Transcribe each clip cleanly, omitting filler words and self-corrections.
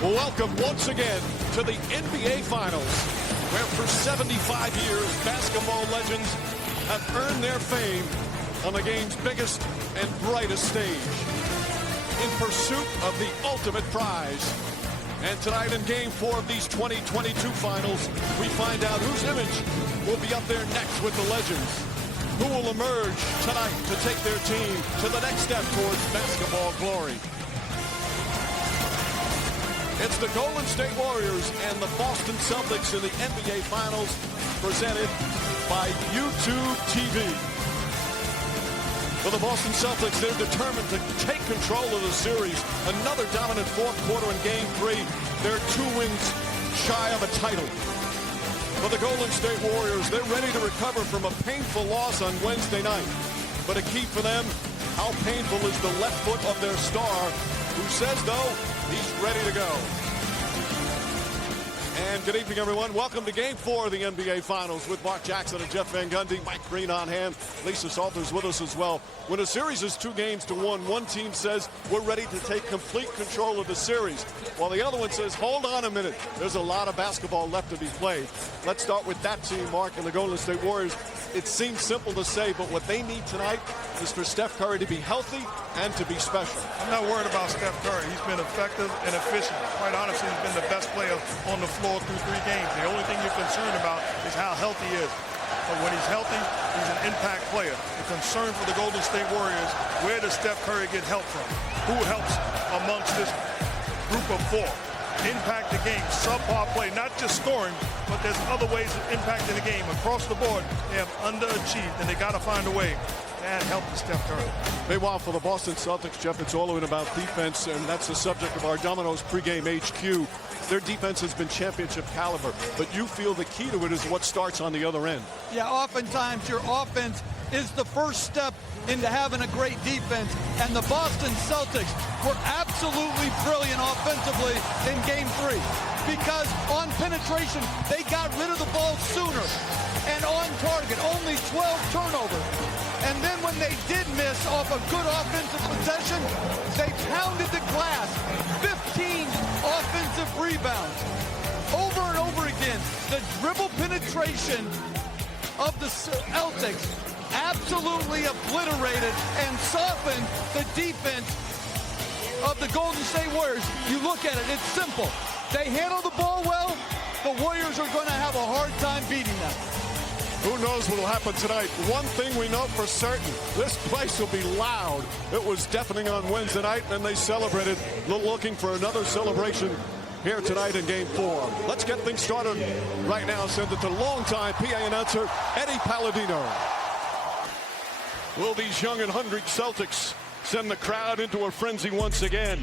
Welcome once again to the NBA Finals, where for 75 years, basketball legends have earned their fame on the game's biggest and brightest stage, in pursuit of the ultimate prize. And tonight in Game 4 of these 2022 Finals, we find out whose image will be up there next with the legends, who will emerge tonight to take their team to the next step towards basketball glory. It's the Golden State Warriors and the Boston Celtics in the NBA Finals, presented by YouTube TV. For the Boston Celtics, they're determined to take control of the series. Another dominant fourth quarter in Game 3. They're 2 wins shy of a title. For the Golden State Warriors, they're ready to recover from a painful loss on Wednesday night. But a key for them, how painful is the left foot of their star, who says, though, he's ready to go. And good evening, everyone. Welcome to Game 4 of the NBA Finals with Mark Jackson and Jeff Van Gundy. Mike Green on hand. Lisa Salters with us as well. When a series is 2 games to 1, one team says, we're ready to take complete control of the series, while the other one says, hold on a minute. There's a lot of basketball left to be played. Let's start with that team, Mark, and the Golden State Warriors. It seems simple to say, but what they need tonight is for Steph Curry to be healthy and to be special. I'm not worried about Steph Curry. He's been effective and efficient. Quite honestly, he's been the best player on the floor through 3 games. The only thing you're concerned about is how healthy he is. But when he's healthy, he's an impact player. The concern for the Golden State Warriors, where does Steph Curry get help from? Who helps amongst this group of 4? Impact the game, subpar play, not just scoring, but there's other ways of impacting the game. Across the board, they have underachieved, and they got to find a way to add help to Steph Curry. Meanwhile, for the Boston Celtics, Jeff, it's all about defense, and that's the subject of our Domino's pregame HQ. Their defense has been championship caliber, but you feel the key to it is what starts on the other end. Yeah, oftentimes your offense is the first step into having a great defense, and the Boston Celtics were absolutely brilliant offensively in Game 3 because on penetration, they got rid of the ball sooner and on target, only 12 turnovers. And then when they did miss off a good offensive possession, they pounded the glass, 15 offensive rebounds. Over and over again, the dribble penetration of the Celtics absolutely obliterated and softened the defense of the Golden State Warriors. You look at it, it's simple. They handle the ball well, the Warriors are going to have a hard time beating them. Who knows what will happen tonight? One thing we know for certain, this place will be loud. It was deafening on Wednesday night, and they celebrated. Looking for another celebration here tonight in Game 4. Let's get things started right now. Send it to longtime PA announcer Eddie Palladino. Will these young and hungry Celtics send the crowd into a frenzy once again?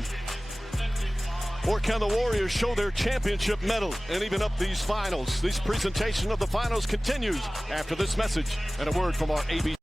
Or can the Warriors show their championship medal and even up these finals? This presentation of the finals continues after this message and a word from our ABC.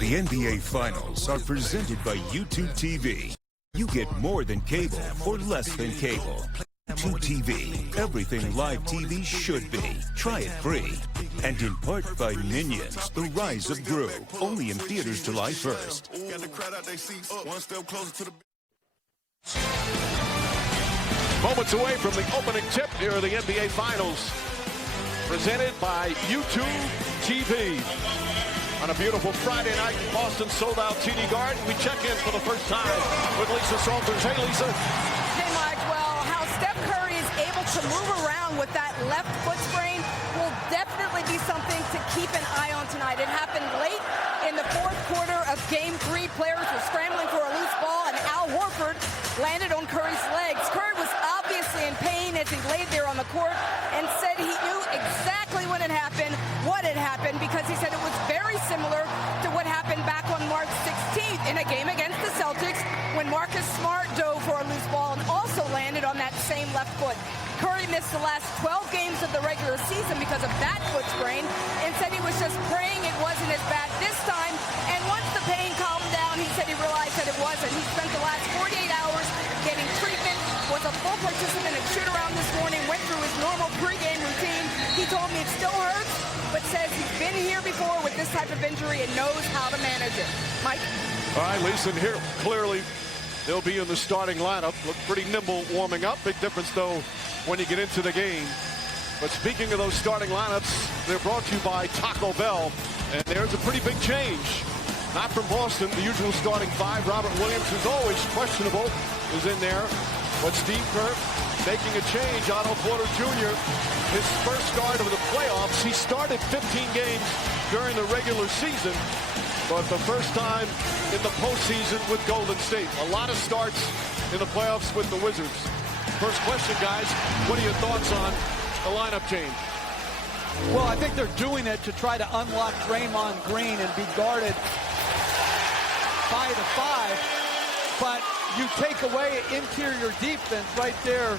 The NBA Finals are presented by YouTube TV. You get more than cable for less than cable. YouTube TV, everything live TV should be. Try it free. And in part by Minions, The Rise of Gru. Only in theaters July 1st. Moments away from the opening tip here of the NBA Finals. Presented by YouTube TV. On a beautiful Friday night, Boston sold out TD Garden. We check in for the first time with Lisa Salters. Hey, Lisa. Hey, Mike. Well, how Steph Curry is able to move around with that left foot sprain will definitely be something to keep an eye on tonight. It happened late in the fourth quarter of Game 3. Players were scrambling for a loose ball, and Al Horford landed on Curry's legs. Curry was obviously in pain as he laid there on the court and said he knew exactly when it happened, what had happened, because he said it was very similar to what happened back on March 16th in a game against the Celtics when Marcus Smart dove for a loose ball and also landed on that same left foot. Curry missed the last 12 games of the regular season because of that foot sprain and said he was just praying it wasn't as bad this time. And once the pain calmed down, he said he realized that it wasn't. He spent the last 48 hours getting treatment, was a full participant in shoot-around this morning, went through his normal pregame routine. He told me it still hurts, but says he's been here here before with this type of injury and knows how to manage it. Mike? All right, Lisa, here clearly they'll be in the starting lineup. Look pretty nimble warming up. Big difference, though, when you get into the game. But speaking of those starting lineups, they're brought to you by Taco Bell. And there's a pretty big change. Not from Boston, the usual starting five. Robert Williams, who's always questionable, is in there. But Steve Kerr making a change. Otto Porter Jr., his first start of the playoffs. He started 15 games during the regular season, but the first time in the postseason with Golden State. A lot of starts in the playoffs with the Wizards. First question, guys, what are your thoughts on the lineup change? Well, I think they're doing it to try to unlock Draymond Green and be guarded 5 to 5. But you take away interior defense right there,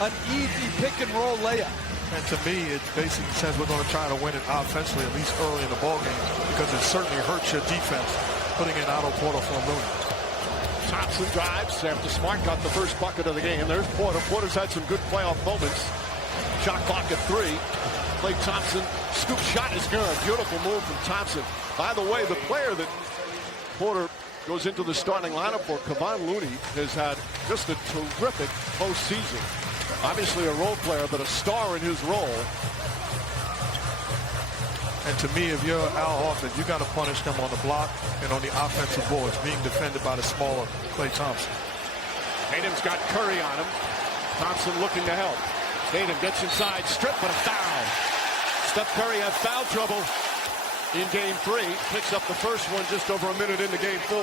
an easy pick and roll layup. And to me, it basically says we're going to try to win it offensively, at least early in the ballgame, because it certainly hurts your defense, putting in Otto Porter for Looney. Thompson drives after Smart got the first bucket of the game. There's Porter. Porter's had some good playoff moments. Shot clock at 3. Klay Thompson, scoop shot is good. Beautiful move from Thompson. By the way, the player that Porter goes into the starting lineup for, Kevon Looney, has had just a terrific postseason. Obviously a role player, but a star in his role. And to me, if you're Al Horford, you got to punish them on the block and on the offensive boards, being defended by the smaller Klay Thompson. Tatum's got Curry on him. Thompson looking to help. Tatum gets inside, strip, but a foul. Steph Curry had foul trouble in game 3. Picks up the first one just over a minute into game 4.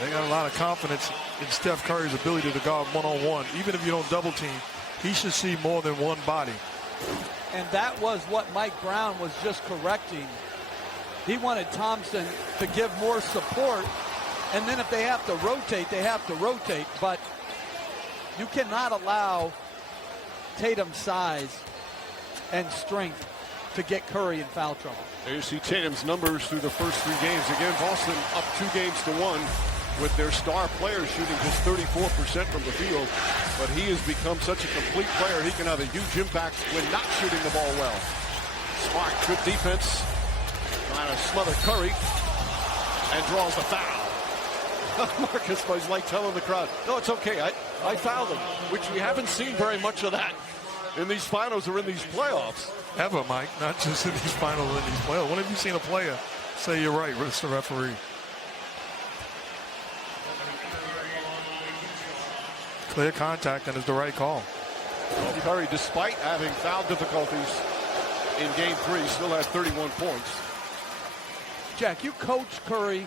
They got a lot of confidence in Steph Curry's ability to guard one-on-one. Even if you don't double team, he should see more than one body. And that was what Mike Brown was just correcting. He wanted Thompson to give more support, and then if they have to rotate, they have to rotate. But you cannot allow Tatum's size and strength to get Curry in foul trouble. There you see Tatum's numbers through the first 3 games. Again, Boston up 2 games to 1 with their star players shooting just 34% from the field. But he has become such a complete player. He can have a huge impact when not shooting the ball well. Smart, good defense. Trying to smother Curry and draws the foul. Marcus was like telling the crowd, no, it's okay. I fouled him, which we haven't seen very much of that in these finals or in these playoffs. Ever, Mike, not just in these finals or in these playoffs. When have you seen a player say you're right, Mr. Referee? Clear contact, and it's the right call. Well, Curry, despite having foul difficulties in game 3, still has 31 points. Jack, you coached Curry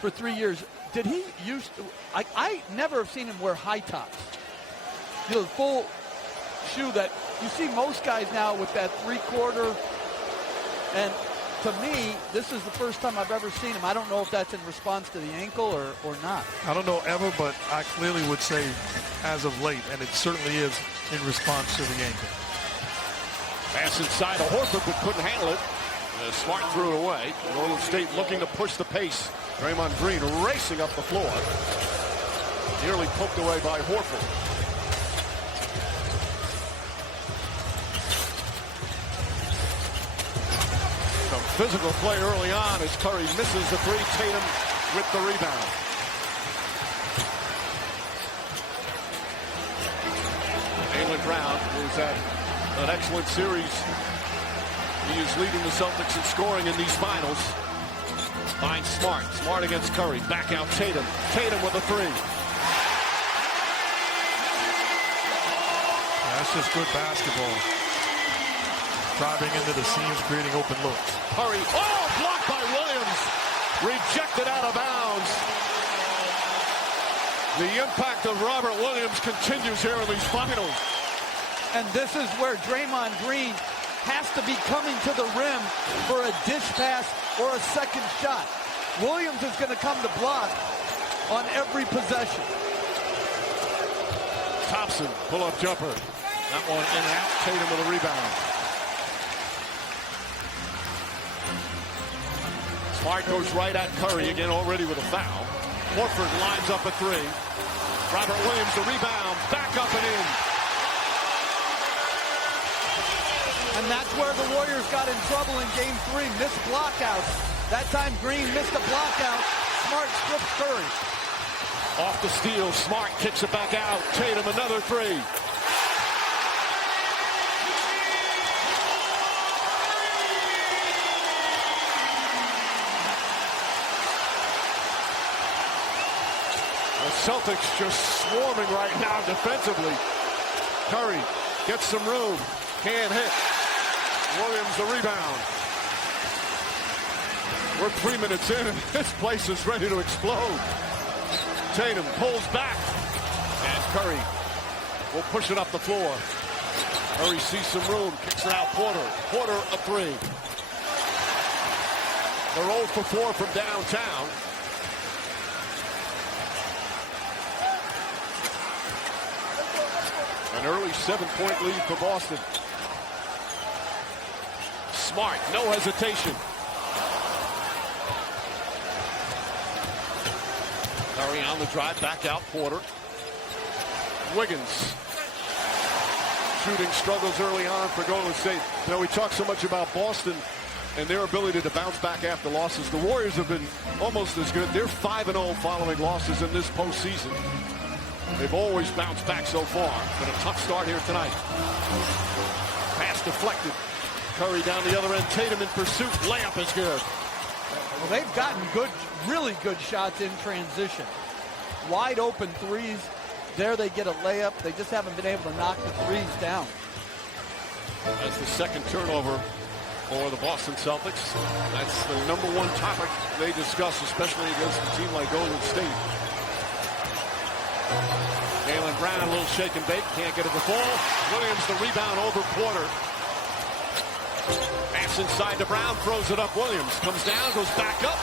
for 3 years. Did he used to, I never have seen him wear high tops. You know, the full shoe that you see most guys now with that 3/4. And to me, this is the first time I've ever seen him. I don't know if that's in response to the ankle or not. I don't know ever, but I clearly would say as of late, and it certainly is in response to the ankle. Pass inside to Horford, but couldn't handle it. Smart threw it away. Golden State looking to push the pace. Draymond Green racing up the floor. Nearly poked away by Horford. Some physical play early on as Curry misses the 3. Tatum with the rebound. Jaylen Brown, who's had an excellent series. He is leading the Celtics in scoring in these finals. Finds Smart. Smart against Curry. Back out Tatum. Tatum with a 3. That's just good basketball. Driving into the seams, creating open looks. Curry. Oh, blocked by Williams. Rejected out of bounds. The impact of Robert Williams continues here in these finals. And this is where Draymond Green has to be coming to the rim for a dish pass or a second shot. Williams is going to come to block on every possession. Thompson, pull-up jumper. That one in and out. Tatum with a rebound. Smart goes right at Curry again, already with a foul. Horford lines up a 3. Robert Williams, the rebound. Back up and in. And that's where the Warriors got in trouble in Game 3. Missed blockouts. That time Green missed a blockout. Smart strips Curry. Off the steal, Smart kicks it back out. Tatum, another three. The Celtics just swarming right now defensively. Curry gets some room, can't hit. Williams the rebound. We're 3 minutes in and this place is ready to explode. Tatum pulls back and Curry will push it up the floor. Curry sees some room, kicks it out. Porter a three. They're 0 for 4 from downtown. An early 7-point lead for Boston. Smart, no hesitation. Curry on the drive, back out Porter. Wiggins. Shooting struggles early on for Golden State. You know, we talk so much about Boston and their ability to bounce back after losses. The Warriors have been almost as good. They're 5-0 following losses in this postseason. They've always bounced back so far, but a tough start here tonight. Pass deflected. Curry down the other end. Tatum in pursuit. Layup is good. Well, they've gotten good, really good shots in transition. Wide open threes. There they get a layup. They just haven't been able to knock the threes down. That's the second turnover for the Boston Celtics. That's the #1 topic they discuss, especially against a team like Golden State. Jaylen Brown, a little shake and bake, can't get it to fall. Williams the rebound over Porter. Pass inside to Brown, throws it up. Williams comes down, goes back up,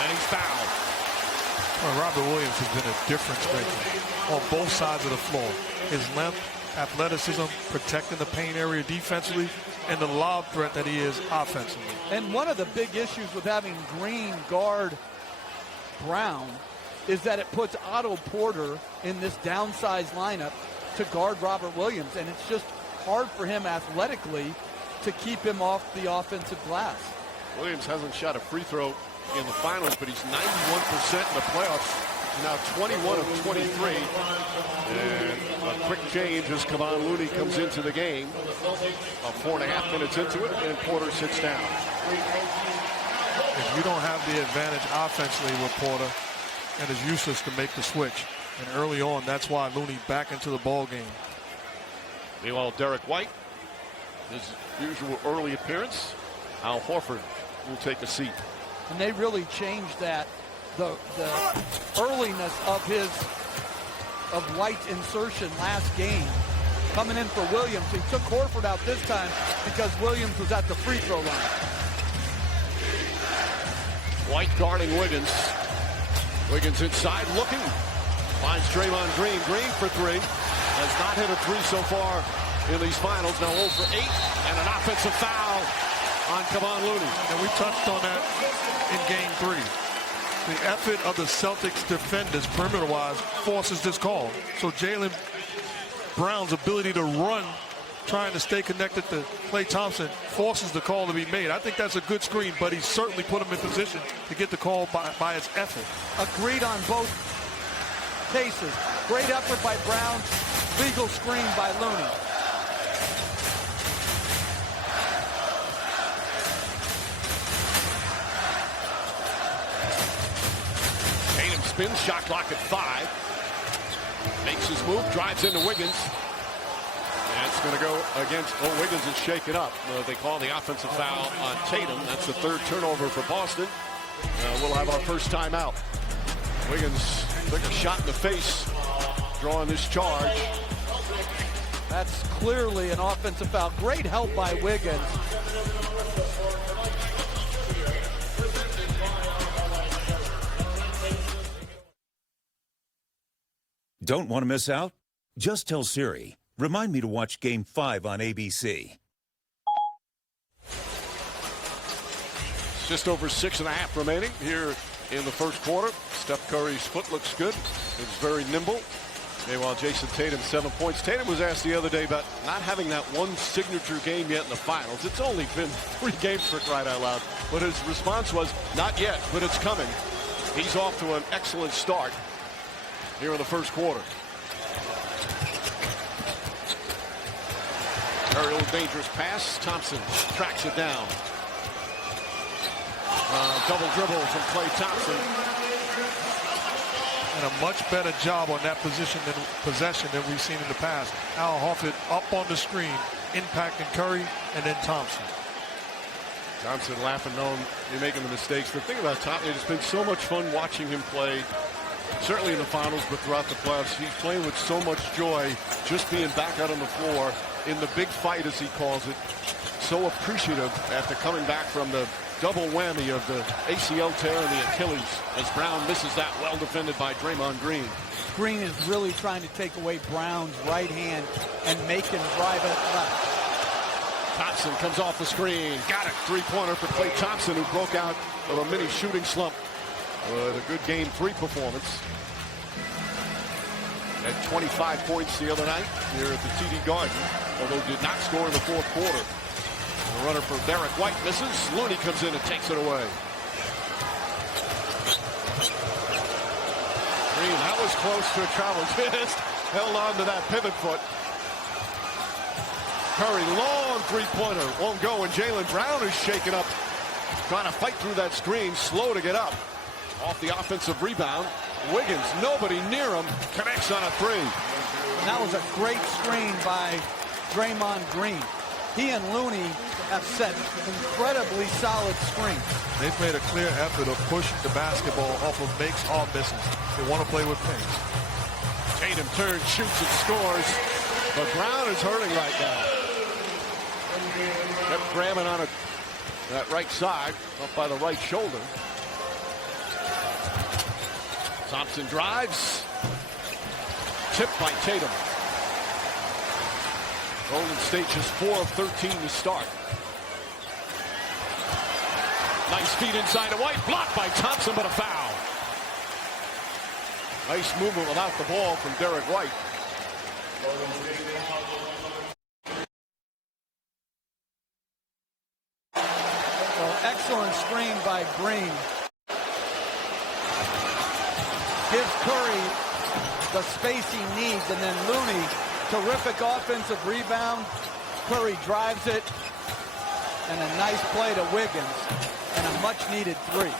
and he's fouled. Well, Robert Williams has been a difference maker on both sides of the floor. His length, athleticism, protecting the paint area defensively, and the lob threat that he is offensively. And one of the big issues with having Green guard Brown is that it puts Otto Porter in this downsized lineup to guard Robert Williams, and it's just hard for him athletically to keep him off the offensive glass. Williams hasn't shot a free throw in the finals, but he's 91% in the playoffs. He's now 21 of 23. And a quick change as Kevon Looney comes into the game. About 4.5 minutes into it, and Porter sits down. If you don't have the advantage offensively with Porter, and is useless to make the switch. And early on, that's why Looney back into the ball game. Meanwhile, Derek White, his usual early appearance. Al Horford will take a seat. And they really changed that, the earliness of White's insertion last game. Coming in for Williams. He took Horford out this time because Williams was at the free throw line. White guarding Wiggins. Wiggins inside looking. Finds Draymond Green. Green for three. Has not hit a three so far in these finals. Now 0 for 8. And an offensive foul on Kevon Looney. And we touched on that in Game 3. The effort of the Celtics defenders, perimeter-wise, forces this call. So Jaylen Brown's ability to run, trying to stay connected to Klay Thompson, forces the call to be made. I think that's a good screen, but he certainly put him in position to get the call by his effort. Agreed on both cases. Great effort by Brown. Legal screen by Looney. Tatum spins, shot clock at 5. Makes his move, drives into Wiggins. And it's going to go against, Wiggins is shaken up. They call the offensive foul on Tatum. That's the third turnover for Boston. We'll have our first timeout. Wiggins took a shot in the face, drawing this charge. That's clearly an offensive foul. Great help by Wiggins. Don't want to miss out? Just tell Siri, remind me to watch Game 5 on ABC. Just over 6.5 remaining here in the first quarter. Steph Curry's foot looks good. It's very nimble. Meanwhile, Jason Tatum, 7 points. Tatum was asked the other day about not having that one signature game yet in the finals. It's only been 3 games for crying out loud. But his response was, not yet, but it's coming. He's off to an excellent start here in the first quarter. Aerial dangerous pass. Thompson tracks it down. Double dribble from Klay Thompson. And a much better job on that possession than we've seen in the past. Al Horford up on the screen, impacting Curry and then Thompson. Thompson laughing, knowing you're making the mistakes. The thing about Thompson, it's been so much fun watching him play, certainly in the finals, but throughout the playoffs. He's playing with so much joy, just being back out on the floor in the big fight, as he calls it. So appreciative after coming back from the double whammy of the ACL tear and the Achilles, as Brown misses that, well defended by Draymond Green. Green is really trying to take away Brown's right hand and make him drive it left. Thompson comes off the screen. Got it. Three-pointer for Klay Thompson, who broke out of a mini shooting slump with a good Game 3 performance. Had 25 points the other night here at the TD Garden, although did not score in the fourth quarter. The runner for Derek White misses. Looney comes in and takes it away. Green, that was close to a travel assist. Held on to that pivot foot. Curry, long three-pointer, won't go, and Jaylen Brown is shaken up, trying to fight through that screen, slow to get up. Off the offensive rebound, Wiggins, nobody near him, connects on a three. And that was a great screen by Draymond Green. He and Looney have set incredibly solid screens. They've made a clear effort of pushing the basketball off of makes or misses. They want to play with pace. Tatum turns, shoots, and scores, but Brown is hurting right now. Kept grabbing on that right side, up by the right shoulder. Thompson drives. Tipped by Tatum. Golden State just 4 of 13 to start. Nice feed inside to White. Blocked by Thompson, but a foul. Nice movement without the ball from Derek White. Well, excellent screen by Green. Gives Curry the space he needs, and then Looney, terrific offensive rebound. Curry drives it, and a nice play to Wiggins, and a much-needed three.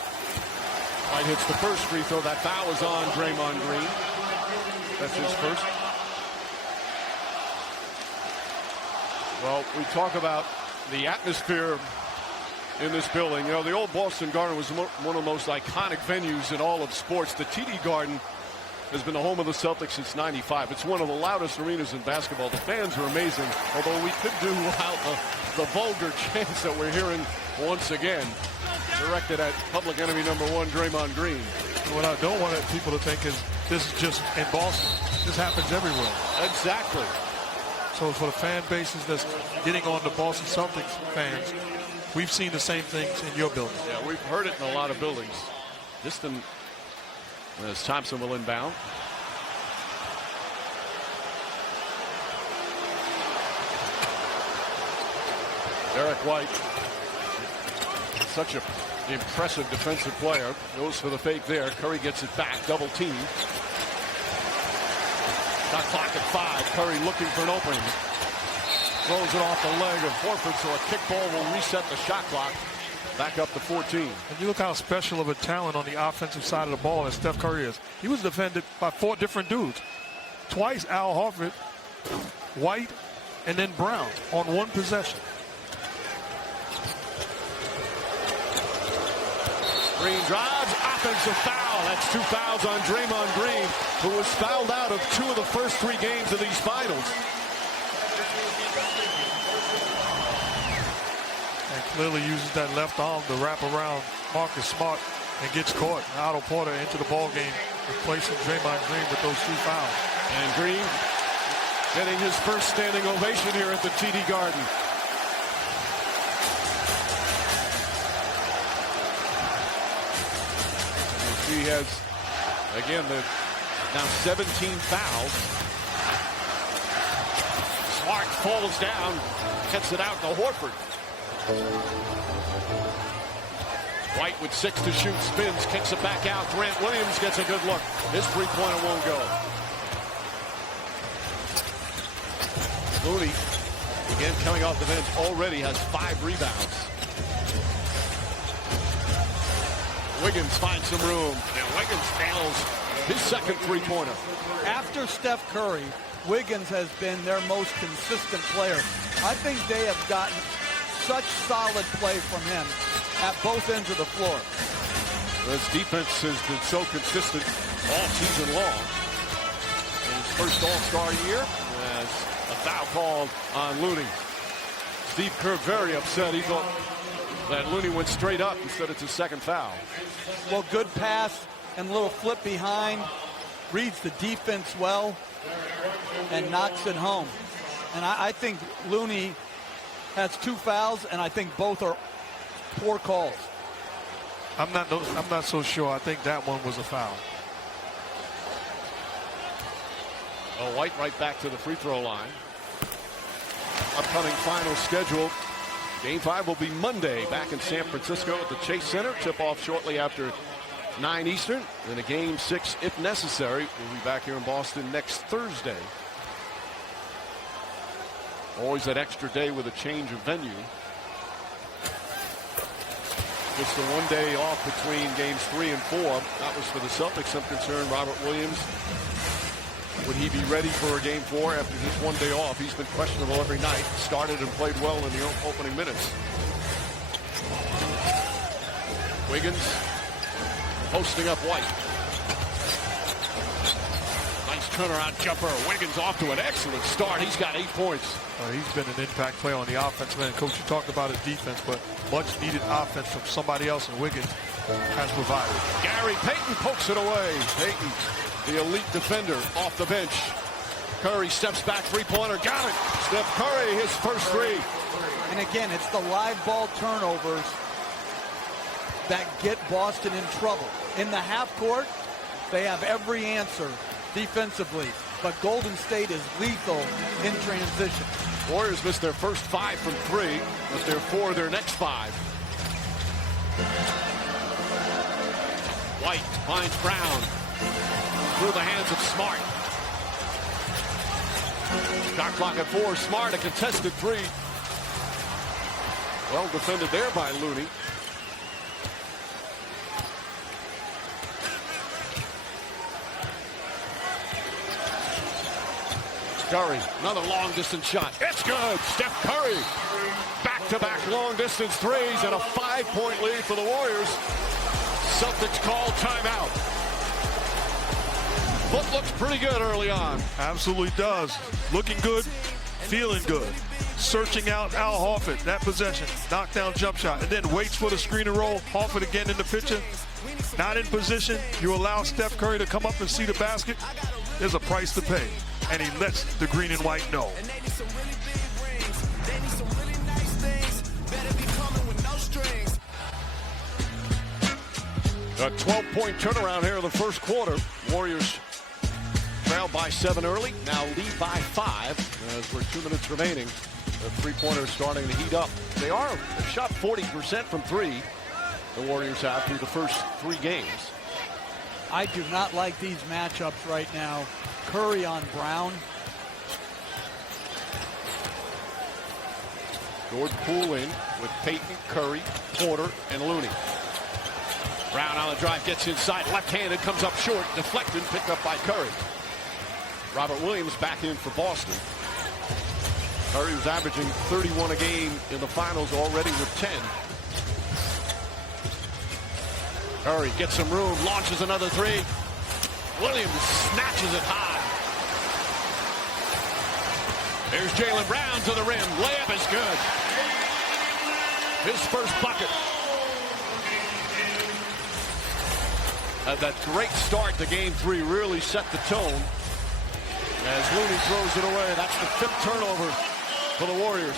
White hits the first free throw. That foul is on Draymond Green. That's his first. Well, we talk about the atmosphere in this building. You know, the old Boston Garden was one of the most iconic venues in all of sports. The TD Garden has been the home of the Celtics since '95. It's one of the loudest arenas in basketball. The fans are amazing, although we could do without the vulgar chants that we're hearing once again, directed at public enemy number 1, Draymond Green. What I don't want people to think is this is just in Boston. This happens everywhere. Exactly. So for the fan bases that's getting on the Boston Celtics fans, we've seen the same things in your building. Yeah, we've heard it in a lot of buildings. Just as Thompson will inbound. Derek White, such an impressive defensive player, goes for the fake there. Curry gets it back, double team. Shot clock at 5. Curry looking for an opening. Throws it off the leg of Horford, so a kick ball will reset the shot clock. Back up to 14. And you look how special of a talent on the offensive side of the ball as Steph Curry is. He was defended by 4 different dudes. Twice Al Horford, White, and then Brown on one possession. Green drives, offensive foul. That's 2 fouls on Draymond Green, who was fouled out of 2 of the first 3 games of these finals. And clearly uses that left arm to wrap around Marcus Smart and gets caught. Otto Porter into the ball game, replacing Draymond Green with those 2 fouls. And Green getting his first standing ovation here at the TD Garden. He has, again, the Now 17 fouls. Smart falls down, gets it out to Horford. White with 6 to shoot, spins, kicks it back out. Grant Williams gets a good look. His three-pointer won't go. Looney, again coming off the bench, already has 5 rebounds. Wiggins finds some room, and Wiggins nails his second three-pointer. After Steph Curry, Wiggins has been their most consistent player. I think they have gotten such solid play from him at both ends of the floor. His defense has been so consistent all season long. In his first All-Star year, as a foul called on Looney. Steve Kerr very upset. He thought that Looney went straight up. Instead, it's his second foul. Well, good pass and a little flip behind. Reads the defense well and knocks it home. And I think Looney has 2 fouls, and I think both are poor calls. I'm not so sure. I think that one was a foul. Well, White right back to the free throw line. Upcoming final schedule. Game 5 will be Monday back in San Francisco at the Chase Center. Tip off shortly after 9 Eastern. Then a Game 6, if necessary. We'll be back here in Boston next Thursday. Always that extra day with a change of venue. Just the 1 day off between games 3 and 4. That was for the Celtics. I'm concerned Robert Williams, would he be ready for a game 4 after just 1 day off? He's been questionable every night. Started and played well in the opening minutes. Wiggins posting up White. Nice turnaround jumper. Wiggins off to an excellent start. He's got 8 points. He's been an impact player on the offense, man. Coach, you talked about his defense, but much needed offense from somebody else, and Wiggins has provided. Gary Payton pokes it away. Payton, the elite defender, off the bench. Curry steps back, three-pointer, got it. Steph Curry, his first 3. And again, it's the live ball turnovers that get Boston in trouble. In the half court, they have every answer defensively, but Golden State is lethal in transition. Warriors missed their first 5 from 3, but they're 4 their next 5. White finds Brown through the hands of Smart. Shot clock at 4. Smart, a contested 3. Well defended there by Looney. Curry, another long-distance shot. It's good. Steph Curry, back-to-back long-distance 3s and a 5-point lead for the Warriors. Celtics call timeout. Foot looks pretty good early on. Absolutely does. Looking good, feeling good. Searching out Al Horford, that possession, knockdown jump shot, and then waits for the screen and roll. Horford again in the picture. Not in position. You allow Steph Curry to come up and see the basket. There's a price to pay. And he lets the green and white know. A 12-point turnaround here in the first quarter. Warriors trailed by 7 early, now lead by 5 as we're 2 minutes remaining. The three-pointers starting to heat up. They've shot 40% from 3, the Warriors have through the first 3 games. I do not like these matchups right now. Curry on Brown. Jordan Poole in with Payton, Curry, Porter, and Looney. Brown on the drive, gets inside, left-handed, comes up short, deflected, picked up by Curry. Robert Williams back in for Boston. Curry was averaging 31 a game in the finals, already with 10. Curry gets some room, launches another 3. Williams snatches it high. Here's Jaylen Brown to the rim. Layup is good. His first bucket. That great start to game 3 really set the tone. As Looney throws it away, that's the 5th turnover for the Warriors.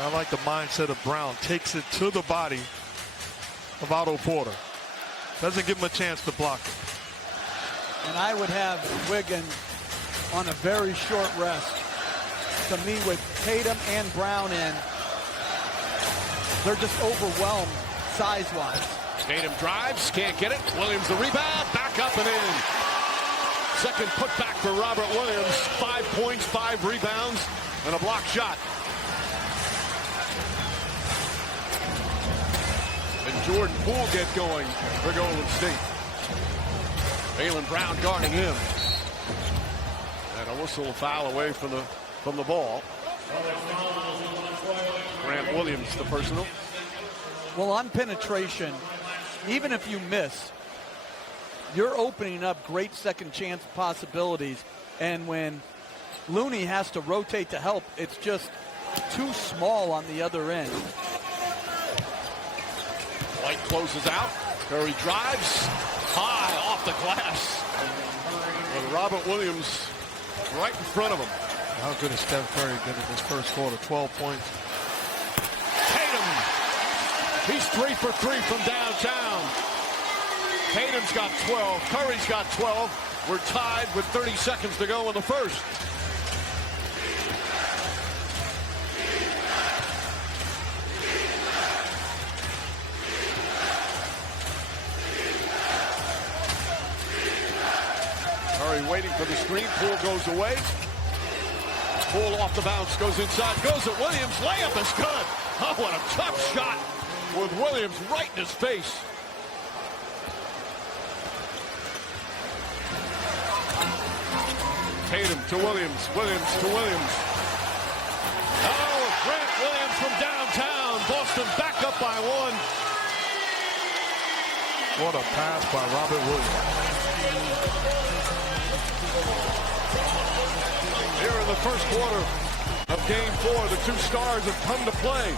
I like the mindset of Brown. Takes it to the body of Otto Porter. Doesn't give him a chance to block it. And I would have Wiggins on a very short rest. To me, with Tatum and Brown in, they're just overwhelmed size-wise. Tatum drives, can't get it. Williams the rebound, back up and in. Second putback for Robert Williams. 5 points, 5 rebounds, and a block shot. And Jordan Poole get going for Golden State. Jaylen Brown guarding him. And a whistle foul away from the ball. Grant Williams, the personal. Well, on penetration, even if you miss, you're opening up great second chance possibilities. And when Looney has to rotate to help, it's just too small on the other end. White closes out. Curry drives high off the glass. With Robert Williams right in front of him. How good has Steph Curry been in this first quarter? 12 points. Tatum. He's 3 for 3 from downtown. Tatum's got 12. Curry's got 12. We're tied with 30 seconds to go in the first. Curry waiting for the screen. Poole goes away. Poole off the bounce, goes inside, goes at Williams. Layup is good. Oh, what a tough shot with Williams right in his face. Tatum to Williams, Williams to Williams. Oh, Grant Williams from downtown. Boston back up by 1. What a pass by Robert Williams. Here in the first quarter of Game 4, the two stars have come to play.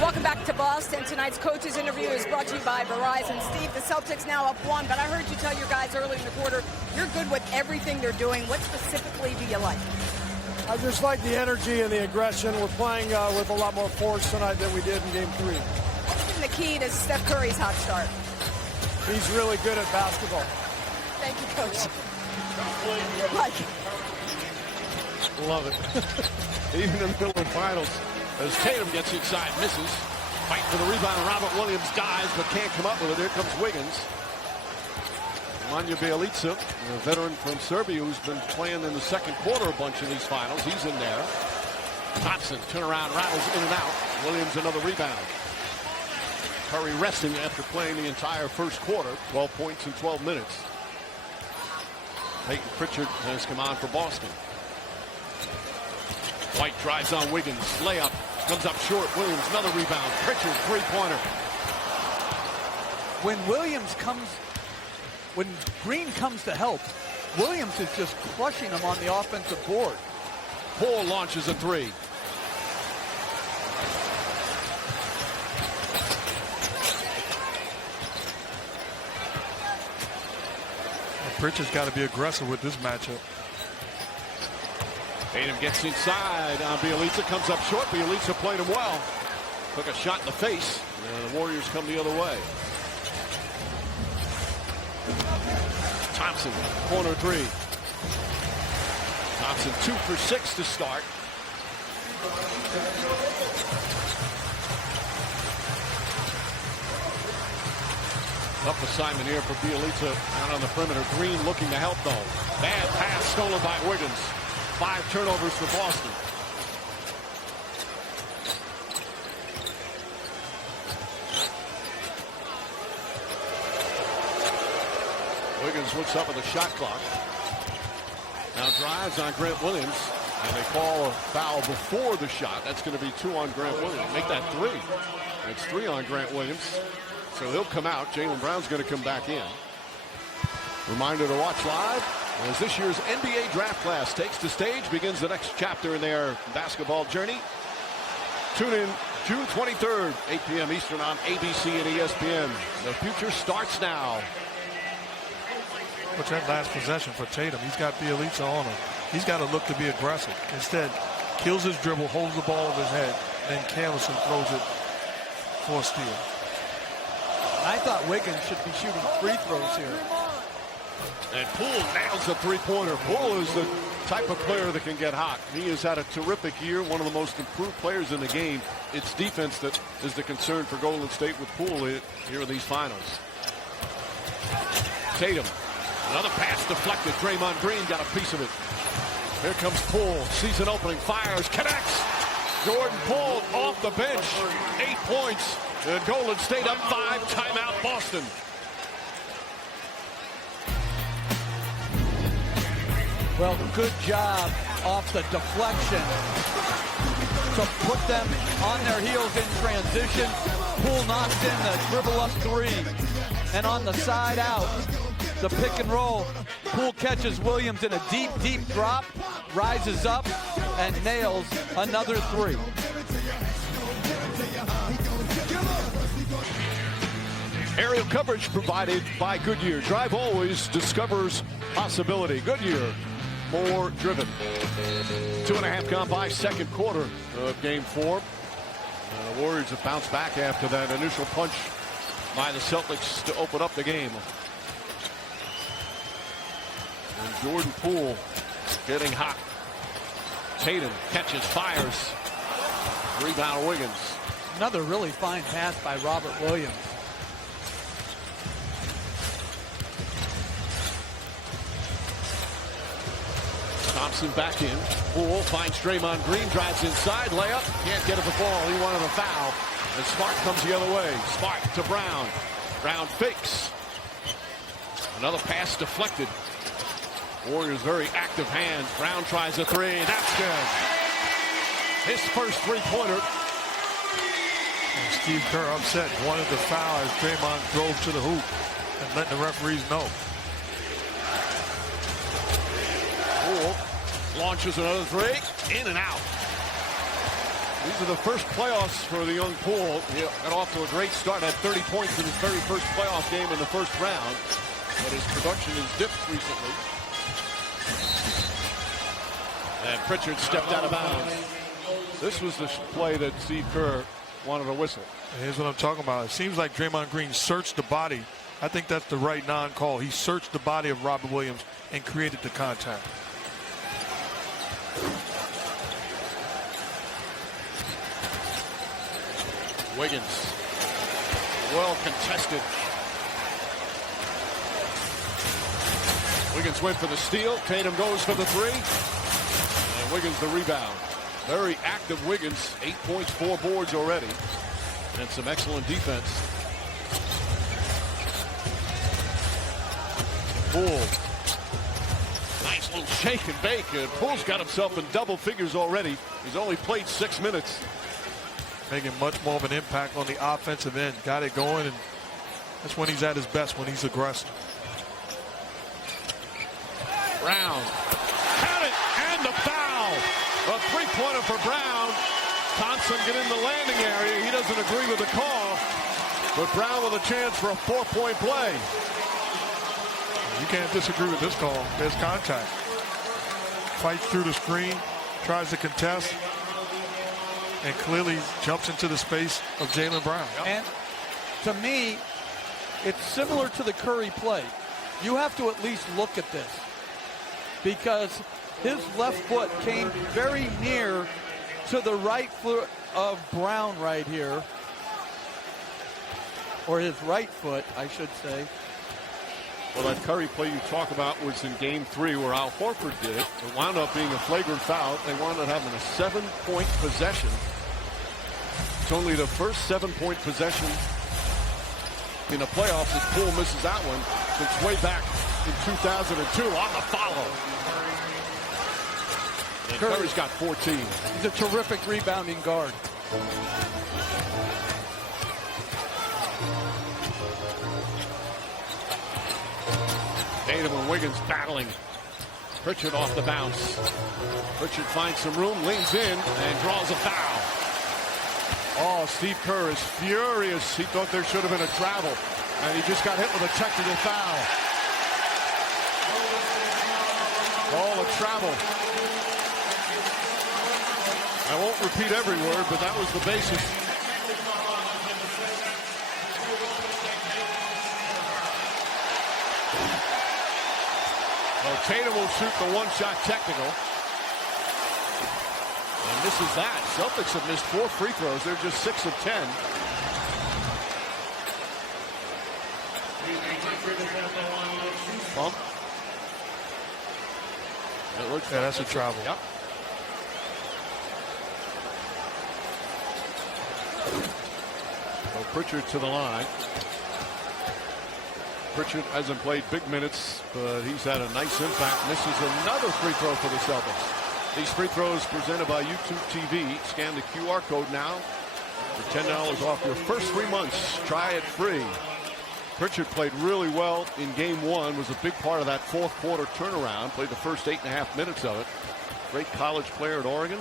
Welcome back to Boston. Tonight's coaches interview is brought to you by Verizon. Steve, the Celtics now up 1, but I heard you tell your guys early in the quarter you're good with everything they're doing. What specifically do you like? I just like the energy and the aggression. We're playing with a lot more force tonight than we did in Game 3. What's been the key to Steph Curry's hot start? He's really good at basketball. Thank you, Coach. Like, Love it. Even in the middle of the finals, as Tatum gets inside, misses. Fight for the rebound. Robert Williams dives, but can't come up with it. Here comes Wiggins. Nemanja Bjelica, a veteran from Serbia who's been playing in the second quarter a bunch of these finals. He's in there. Thompson, turnaround, rattles in and out. Williams, another rebound. Curry resting after playing the entire first quarter. 12 points in 12 minutes. Peyton Pritchard has come on for Boston. White drives on Wiggins. Layup. Comes up short. Williams, another rebound. Pritchard, three-pointer. When Green comes to help, Williams is just crushing him on the offensive board. Poole launches a three. Pritchard's got to be aggressive with this matchup. Tatum gets inside on Bjelica, comes up short. Bjelica played him well. Took a shot in the face, and the Warriors come the other way. Thompson, corner three. Thompson 2 for 6 to start. Up assignment here for Bjelica out on the perimeter. Green looking to help though. Bad pass stolen by Wiggins. 5 turnovers for Boston. Wiggins looks up at the shot clock. Now drives on Grant Williams. And they call a foul before the shot. That's going to be 2 on Grant Williams. Make that 3. It's 3 on Grant Williams. So he'll come out. Jaylen Brown's going to come back in. Reminder to watch live as this year's NBA draft class takes the stage, begins the next chapter in their basketball journey. Tune in June 23rd, 8 p.m. Eastern on ABC and ESPN. The future starts now. What's that last possession for Tatum? He's got Bjelica on him. He's got to look to be aggressive. Instead, kills his dribble, holds the ball over his head, and then Candleston throws it for a steal. I thought Wiggins should be shooting free throws here. And Poole nails a three-pointer. Poole is the type of player that can get hot. He has had a terrific year, one of the most improved players in the game. It's defense that is the concern for Golden State with Poole here in these finals. Tatum, another pass deflected. Draymond Green got a piece of it. Here comes Poole, sees an opening, fires, connects. Jordan Poole off the bench, 8 points. And Golden State up 5, timeout Boston. Well, good job off the deflection to put them on their heels in transition. Poole knocks in the dribble up three. And on the side out, the pick and roll. Poole catches Williams in a deep, deep drop, rises up, and nails another three. Aerial coverage provided by Goodyear. Drive always discovers possibility. Goodyear, more driven. 2.5 gone by, second quarter of game 4. The Warriors have bounced back after that initial punch by the Celtics to open up the game. And Jordan Poole getting hot. Tatum catches, fires. Rebound Wiggins. Another really fine pass by Robert Williams. Thompson back in. Poole finds Draymond Green, drives inside, layup. Can't get at the ball. He wanted a foul. And Smart comes the other way. Smart to Brown. Brown fakes. Another pass deflected. Warriors very active hands. Brown tries a three. That's good. His first three-pointer. Steve Kerr upset, wanted the foul as Draymond drove to the hoop and letting the referees know. Poole launches another three, in and out. These are the first playoffs for the young Poole. He got off to a great start, had 30 points in his very first playoff game in the first round, but his production has dipped recently. And Pritchard stepped out of bounds. This was the play that Steve Kerr wanted a whistle. And here's what I'm talking about. It seems like Draymond Green searched the body. I think that's the right non-call. He searched the body of Robert Williams and created the contact. Wiggins, well contested. Wiggins went for the steal. Tatum goes for the three. And Wiggins the rebound. Very active Wiggins, 8 points, 4 boards already. And some excellent defense. Poole. Nice little shake and bake. And Poole's got himself in double figures already. He's only played 6 minutes. Making much more of an impact on the offensive end. Got it going, and that's when he's at his best, when he's aggressive. Brown. Count it, and the foul. A three-pointer for Brown. Thompson get in the landing area. He doesn't agree with the call. But Brown with a chance for a 4-point play. You can't disagree with this call. There's contact. Fights through the screen, tries to contest, and clearly jumps into the space of Jaylen Brown. And to me, it's similar to the Curry play. You have to at least look at this, because his left foot came very near to the right foot of Brown right here. Or his right foot, I should say. Well, that Curry play you talk about was in game 3 where Al Horford did it. It wound up being a flagrant foul. They wound up having a 7-point possession. It's only the first 7-point possession in the playoffs as Poole misses that one since way back in 2002 on the follow. And Curry's got 14. He's a terrific rebounding guard. Tatum and Wiggins battling. Pritchard off the bounce. Pritchard finds some room, leans in, and draws a foul. Oh, Steve Kerr is furious. He thought there should have been a travel, and he just got hit with a technical foul. Call a travel. I won't repeat every word, but that was the basis. Well, Tatum will shoot the one-shot technical. And misses that. Celtics have missed 4 free throws. They're just 6 of 10. Bump. It looks Yeah, that's a travel. Yep. So Pritchard to the line. Pritchard hasn't played big minutes, but he's had a nice impact. Misses another free throw for the Celtics. These free throws presented by YouTube TV. Scan the QR code now for $10 off your first 3 months. Try it free. Pritchard played really well in game 1. Was a big part of that 4th quarter turnaround. Played the first 8.5 minutes of it. Great college player at Oregon.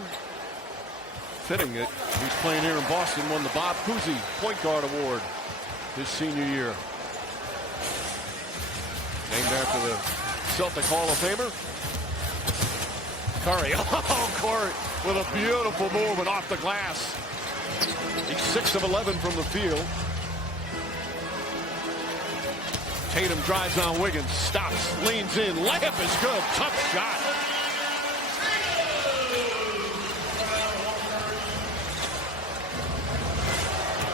Fitting it. He's playing here in Boston. Won the Bob Cousy Point Guard Award his senior year. Named after the Celtic Hall of Famer. Curry. Oh, Curry with a beautiful move and off the glass. He's 6 of 11 from the field. Tatum drives on Wiggins. Stops. Leans in. Layup is good. Tough shot.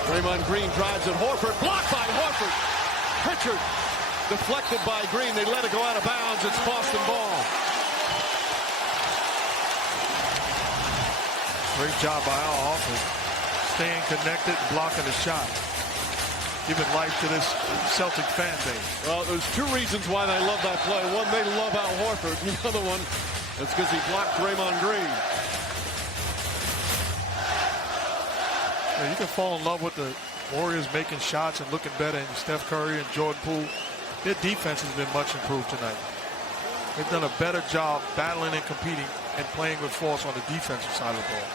Draymond Green drives at Horford. Blocked by Horford. Pritchard deflected by Green. They let it go out of bounds. It's Boston ball. Great job by Al Horford. Staying connected, blocking the shot. Giving life to this Celtic fan base. Well, there's 2 reasons why they love that play. One, they love Al Horford. The other one, it's because he blocked Draymond Green. Yeah, you can fall in love with the Warriors making shots and looking better, and Steph Curry and Jordan Poole. Their defense has been much improved tonight. They've done a better job battling and competing and playing with force on the defensive side of the ball.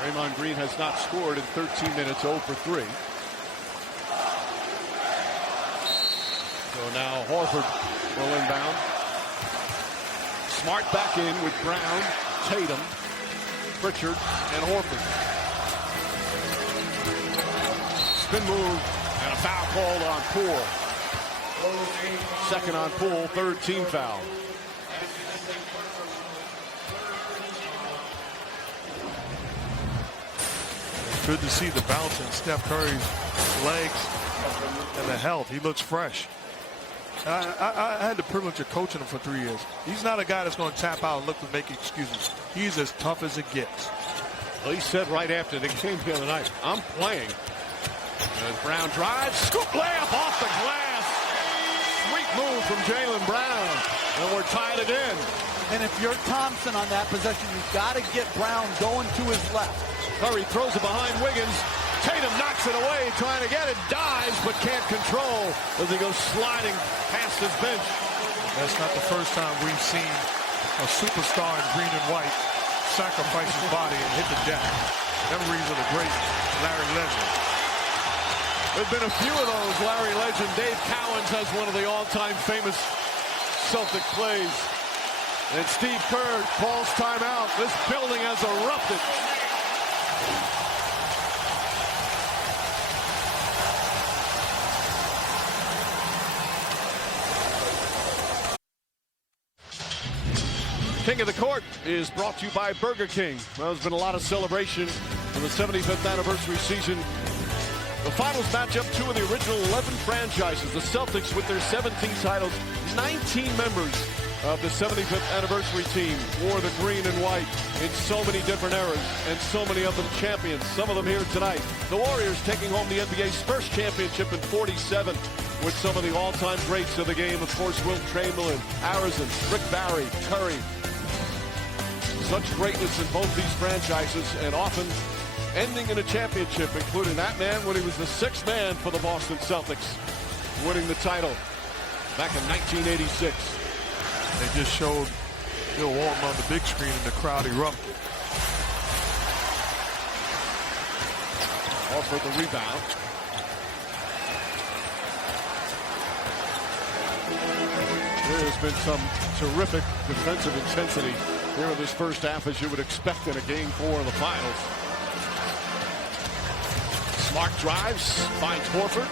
Draymond Green has not scored in 13 minutes, 0 for 3. So now Horford will inbound. Smart back in with Brown, Tatum, Pritchard, and Horford. Spin move and a foul called on Poole. Second on Poole, 3rd team foul. Good to see the bounce in Steph Curry's legs and the health. He looks fresh. I had the privilege of coaching him for 3 years. He's not a guy that's going to tap out and look to make excuses. He's as tough as it gets. Well, he said right after the game the other night, I'm playing. As Brown drives, scoop layup off the glass. Sweet move from Jaylen Brown. And we're tied again. And if you're Thompson on that possession, you've got to get Brown going to his left. Curry throws it behind Wiggins. Tatum knocks it away, trying to get it. Dives, but can't control as he goes sliding past his bench. That's not the first time we've seen a superstar in green and white sacrifice his body and hit the deck. Memories of the great Larry Legend. There's been a few of those. Larry Legend. Dave Cowens has one of the all-time famous Celtic plays. And Steve Kerr calls timeout. This building has erupted. King of the Court is brought to you by Burger King. Well, there's been a lot of celebration for the 75th anniversary season. The finals match up 2 of the original 11 franchises. The Celtics with their 17 titles. 19 members of the 75th anniversary team wore the green and white in so many different eras, and so many of them champions. Some of them here tonight. The Warriors taking home the NBA's first championship in 47 with some of the all-time greats of the game. Of course, Wilt Chamberlain, Arizin, Rick Barry, Curry. Such greatness in both these franchises, and often ending in a championship, including that man when he was the 6th man for the Boston Celtics, winning the title back in 1986. They just showed Bill Walton on the big screen and the crowd erupted. Off for the rebound. There's been some terrific defensive intensity here in this first half, as you would expect in a Game 4 of the finals. Smart drives, finds Horford.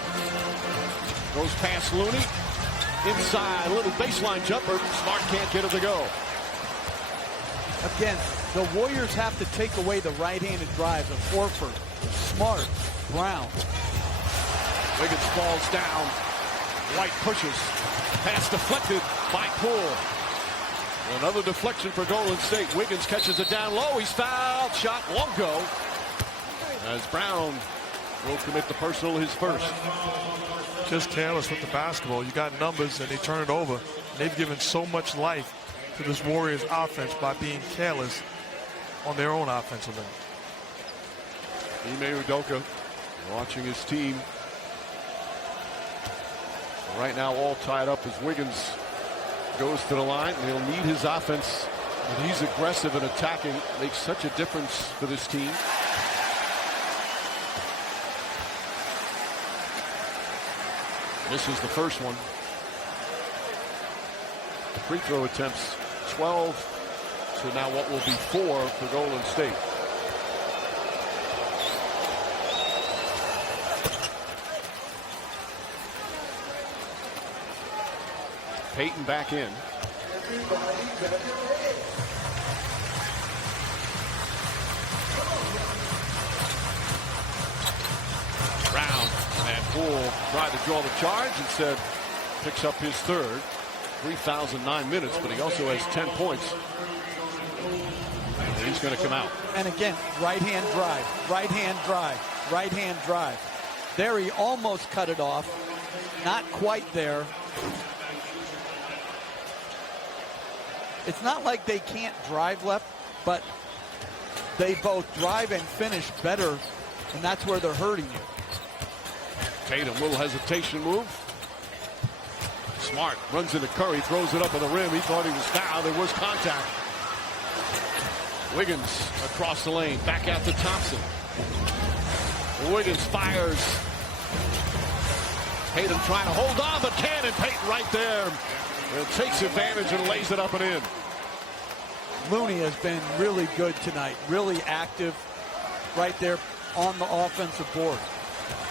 Goes past Looney. Inside, a little baseline jumper. Smart can't get it to go. Again, the Warriors have to take away the right-handed drives of Horford, Smart, Brown. Wiggins falls down. White pushes. Pass deflected by Poole. Another deflection for Golden State. Wiggins catches it down low. He's fouled. Shot won't go. As Brown will commit the personal, his first. Just careless with the basketball. You got numbers and they turn it over. They've given so much life to this Warriors offense by being careless on their own offensive end. Ime Udoka watching his team. Right now all tied up as Wiggins goes to the line. And he'll need his offense. And he's aggressive and attacking. Makes such a difference for this team. This is the first one. Free throw attempts 12 to now what will be 4 for Golden State. Payton back in. Brown and Poole tried to draw the charge and said picks up his third. 3,009 minutes, but he also has 10 points. And he's going to come out. And again, right-hand drive, right-hand drive, right-hand drive. There he almost cut it off. Not quite there. It's not like they can't drive left, but they both drive and finish better, and that's where they're hurting you. Tatum, little hesitation move. Smart runs into Curry, throws it up on the rim. He thought he was fouled. There was contact. Wiggins across the lane, back out to Thompson. Wiggins fires. Tatum trying to hold on, but can't, and Payton right there. And takes advantage and lays it up and in. Looney has been really good tonight, really active right there on the offensive board.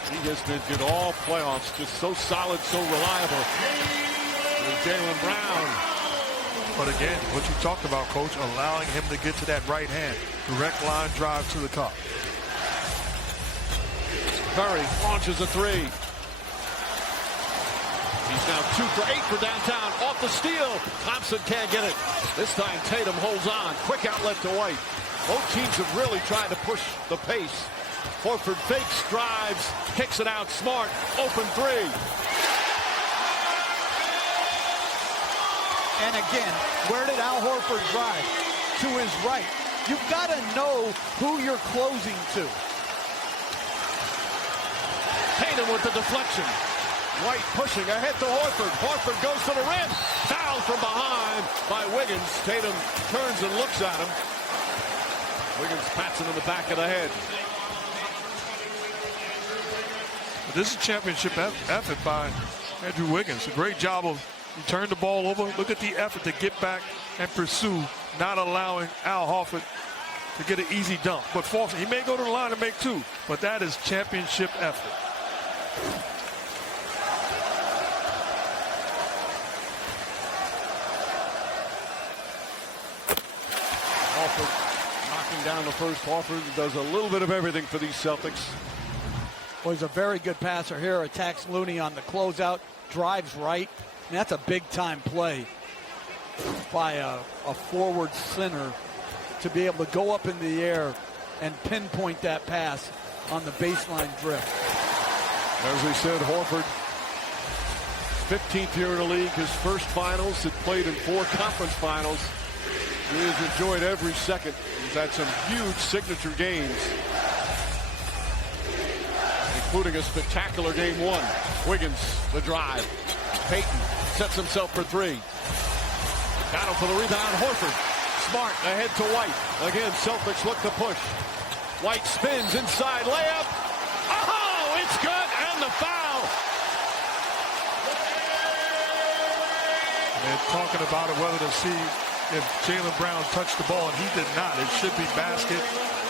He has been good all playoffs, just so solid, so reliable. With Jaylen Brown. But again, what you talked about, Coach, allowing him to get to that right hand. Direct line drive to the cup. Curry launches a three. He's now 2 for 8 for downtown. Off the steal. Thompson can't get it. This time Tatum holds on. Quick outlet to White. Both teams have really tried to push the pace. Horford fakes, drives, kicks it out. Smart. Open three. And again, where did Al Horford drive? To his right. You've got to know who you're closing to. Tatum with the deflection. White pushing ahead to Horford. Horford goes to the rim. Foul from behind by Wiggins. Tatum turns and looks at him. Wiggins pats him in the back of the head. This is a championship effort by Andrew Wiggins. A great job of, he turned the ball over. Look at the effort to get back and pursue, not allowing Al Horford to get an easy dunk. But forcing, he may go to the line and make 2, but that is championship effort. Horford knocking down the first. Horford does a little bit of everything for these Celtics. Well, he's a very good passer here. Attacks Looney on the closeout. Drives right. And that's a big-time play by a forward center to be able to go up in the air and pinpoint that pass on the baseline drift. As we said, Horford, 15th year in the league, his first finals, had played in 4 conference finals. He has enjoyed every second. He's had some huge signature games, including a spectacular game 1. Wiggins, the drive. Payton sets himself for 3. Battle for the rebound, Horford. Smart ahead to White. Again, Celtics look to push. White spins inside, layup. Oh, it's good, and the foul. And talking about it, whether to see if Jaylen Brown touched the ball, and he did not. It should be basket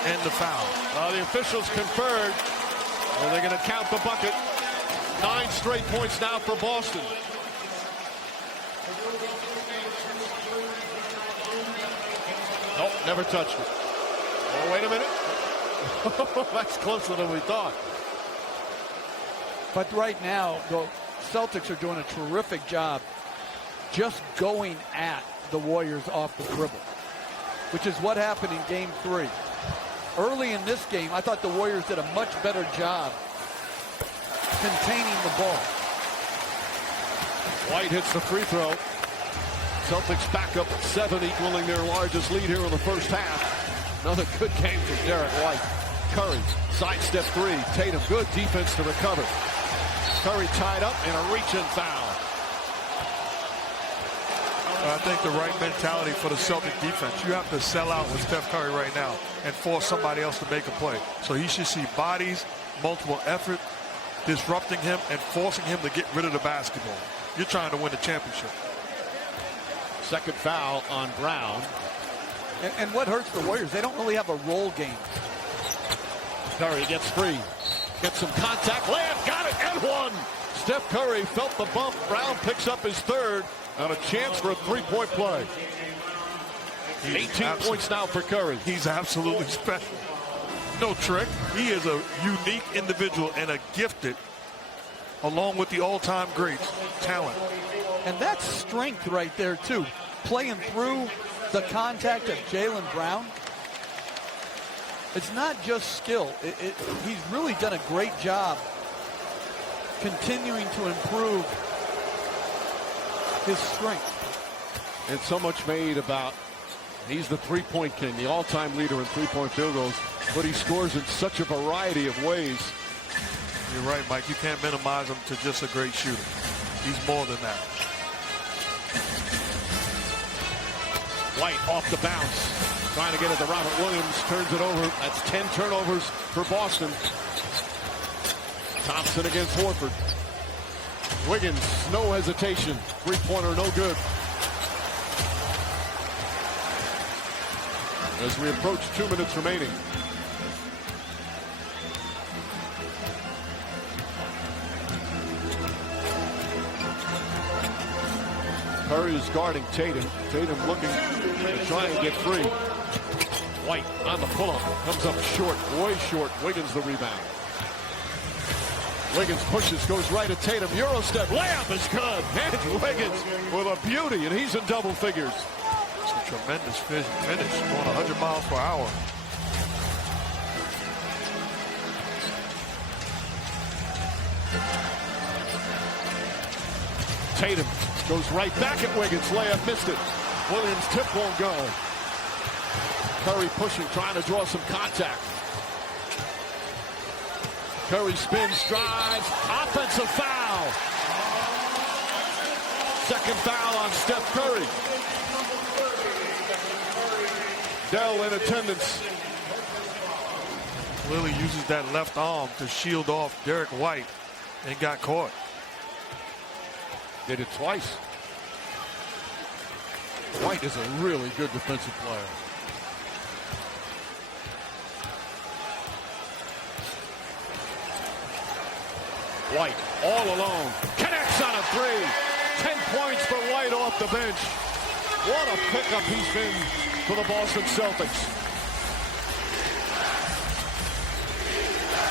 and the foul. The officials conferred, and they're going to count the bucket. 9 straight points now for Boston. Nope, never touched it. Oh, wait a minute. That's closer than we thought. But right now, the Celtics are doing a terrific job just going at the Warriors off the dribble, which is what happened in Game 3. Early in this game, I thought the Warriors did a much better job containing the ball. White hits the free throw. Celtics back up 7, equaling their largest lead here in the first half. Another good game for Derek White. Curry, sidestep 3. Tatum, good defense to recover. Curry tied up in a reach-in foul. I think the right mentality for the Celtic defense, you have to sell out with Steph Curry right now and force somebody else to make a play. So he should see bodies, multiple effort, disrupting him and forcing him to get rid of the basketball. You're trying to win the championship. Second foul on Brown. And what hurts the Warriors, they don't really have a role game. Curry gets free. Gets some contact. Layup, got it, and one. Steph Curry felt the bump. Brown picks up his third. And a chance for a three-point play. 18 points now for Curry. He's absolutely special. No trick. He is a unique individual and a gifted, along with the all-time greats, talent. And that's strength right there, too. Playing through the contact of Jaylen Brown. It's not just skill. He's really done a great job continuing to improve his strength. And so much made about he's the three-point king, the all-time leader in three-point field goals, but he scores in such a variety of ways. You're right, Mike. You can't minimize him to just a great shooter. He's more than that. White off the bounce, trying to get it to Robert Williams, turns it over. That's 10 turnovers for Boston. Thompson against Horford. Wiggins, no hesitation. Three-pointer, no good. As we approach 2 minutes remaining. Curry is guarding Tatum. Tatum looking to try and get free. White on the pull-up. Comes up short, way short. Wiggins the rebound. Wiggins pushes, goes right at Tatum. Euro step, layup is good. And Wiggins with a beauty, and he's in double figures. It's a tremendous finish, going 100 miles per hour. Tatum goes right back at Wiggins. Layup missed it. Williams' tip won't go. Curry pushing, trying to draw some contact. Curry spins, drives, offensive foul. Second foul on Steph Curry. Dell in attendance. Lilley uses that left arm to shield off Derek White and got caught. Did it twice. White is a really good defensive player. White all alone. Connects on a three. 10 points for White off the bench. What a pickup he's been for the Boston Celtics.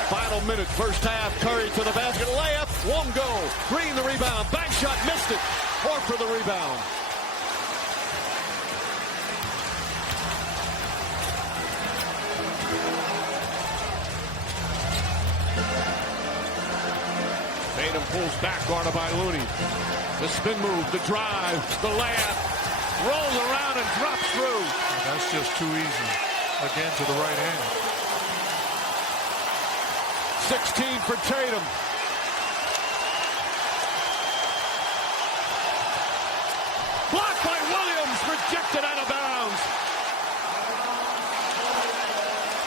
Final minute, first half. Curry to the basket. Layup. Won't go. Green the rebound. Back shot. Missed it. Horford the rebound. Tatum pulls back, guarded by Looney. The spin move, the drive, the layup. Rolls around and drops through. That's just too easy. Again to the right hand. 16 for Tatum. Blocked by Williams, rejected out of bounds.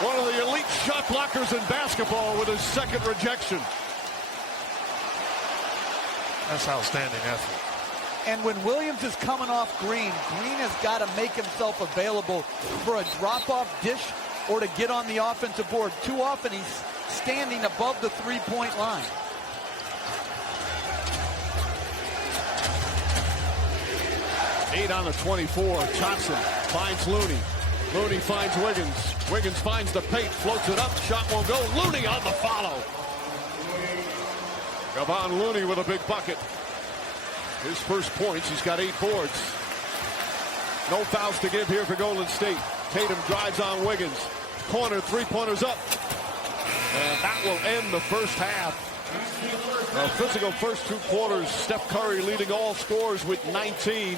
One of the elite shot blockers in basketball with his second rejection. That's outstanding effort. And when Williams is coming off Green, Green has got to make himself available for a drop-off dish or to get on the offensive board. Too often he's standing above the three-point line. Eight on the 24. Johnson finds Looney. Looney finds Wiggins. Wiggins finds the paint, floats it up, shot won't go. Looney on the follow. Kevon Looney with a big bucket. His first points, he's got 8 boards. No fouls to give here for Golden State. Tatum drives on Wiggins. Corner, three-pointers up. And that will end the first half. A physical first 2 quarters. Steph Curry leading all scorers with 19.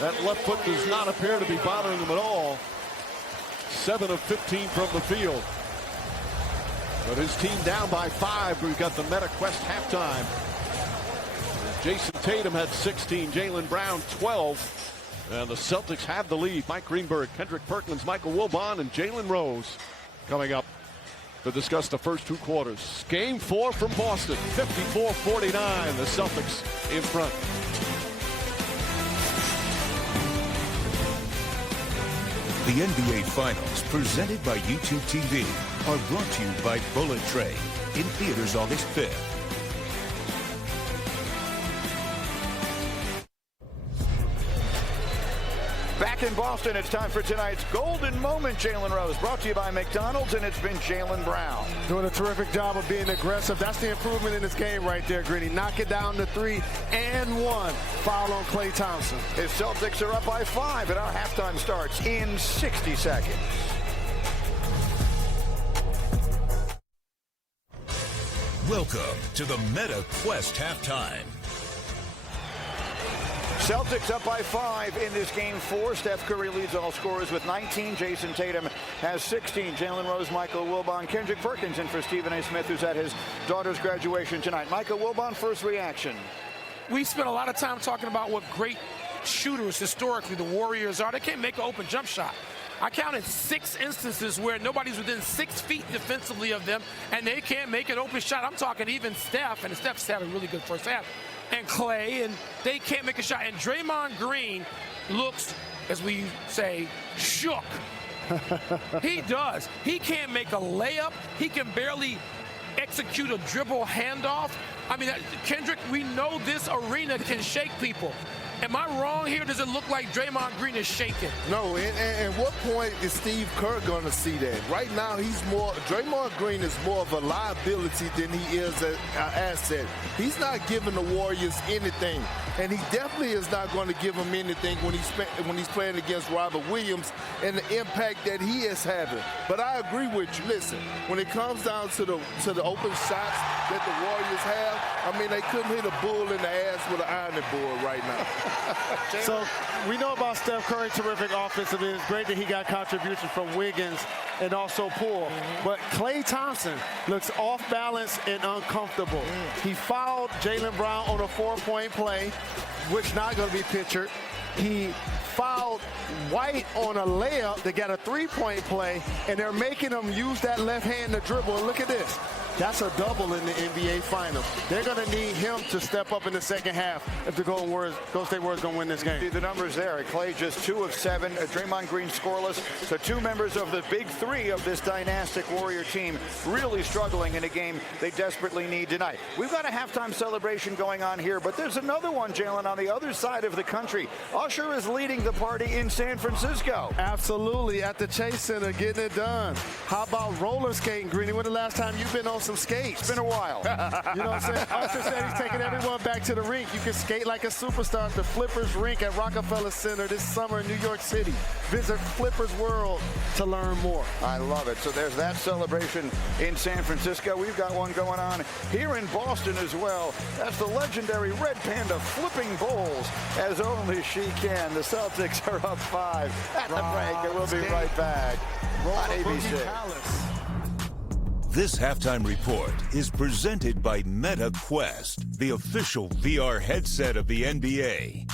That left foot does not appear to be bothering him at all. 7 of 15 from the field. But his team down by 5. We've got the MetaQuest halftime. Jason Tatum had 16. Jaylen Brown 12. And the Celtics have the lead. Mike Greenberg, Kendrick Perkins, Michael Wilbon, and Jalen Rose coming up to discuss the first 2 quarters. Game 4 from Boston. 54-49. The Celtics in front. The NBA Finals, presented by YouTube TV, are brought to you by Bullet Train, in theaters August 5th. Back in Boston, it's time for tonight's Golden Moment. Jalen Rose, brought to you by McDonald's, and it's been Jaylen Brown. Doing a terrific job of being aggressive. That's the improvement in this game right there, Greeny. Knock it down to 3 and 1. Foul on Klay Thompson. His Celtics are up by 5, and our halftime starts in 60 seconds. Welcome to the MetaQuest halftime. Celtics up by 5 in this game 4. Steph Curry leads all scorers with 19. Jason Tatum has 16. Jalen Rose, Michael Wilbon, Kendrick Perkins in for Stephen A. Smith, who's at his daughter's graduation tonight. Michael Wilbon, first reaction. We spent a lot of time talking about what great shooters historically the Warriors are. They can't make an open jump shot. I counted 6 instances where nobody's within 6 feet defensively of them, and they can't make an open shot. I'm talking even Steph, and Steph's had a really good first half, and Klay, and they can't make a shot. And Draymond Green looks, as we say, shook. He does. He can't make a layup. He can barely execute a dribble handoff. I mean, Kendrick, we know this arena can shake people. Am I wrong here? Does it look like Draymond Green is shaking? No, and what point is Steve Kerr going to see that? Right now, Draymond Green is more of a liability than he is an asset. He's not giving the Warriors anything, and he definitely is not going to give them anything when he's playing against Robert Williams and the impact that he is having. But I agree with you. Listen, when it comes down to the open shots that the Warriors have, I mean, they couldn't hit a bull in the ass with an ironing board right now. So we know about Steph Curry, terrific offensively. It's great that he got contributions from Wiggins and also Poole. But Klay Thompson looks off balance and uncomfortable. He fouled Jaylen Brown on a 4-point play, which not going to be pictured. He fouled White on a layup that got a 3-point play, and they're making him use that left hand to dribble. And look at this. That's a double in the NBA Finals. They're going to need him to step up in the second half if the Golden State Warriors going to win this game. See the numbers there. Klay just 2 of 7. Draymond Green scoreless. So 2 members of the big 3 of this dynastic Warrior team really struggling in a game they desperately need tonight. We've got a halftime celebration going on here, but there's another one, Jalen, on the other side of the country. Usher is leading the party in San Francisco. Absolutely, at the Chase Center, getting it done. How about roller skating, Greeny? When the last time you've been on some skates? It's been a while. You know what I'm saying? Usher said he's taking everyone back to the rink. You can skate like a superstar at the Flippers rink at Rockefeller Center this summer in New York City. Visit Flippers World to learn more. I love it. So there's that celebration in San Francisco. We've got one going on here in Boston as well. That's the legendary Red Panda flipping bowls as only she can. The Celtics are up 5 at the break, and we'll be right back on ABC. This halftime report is presented by MetaQuest, the official VR headset of the NBA.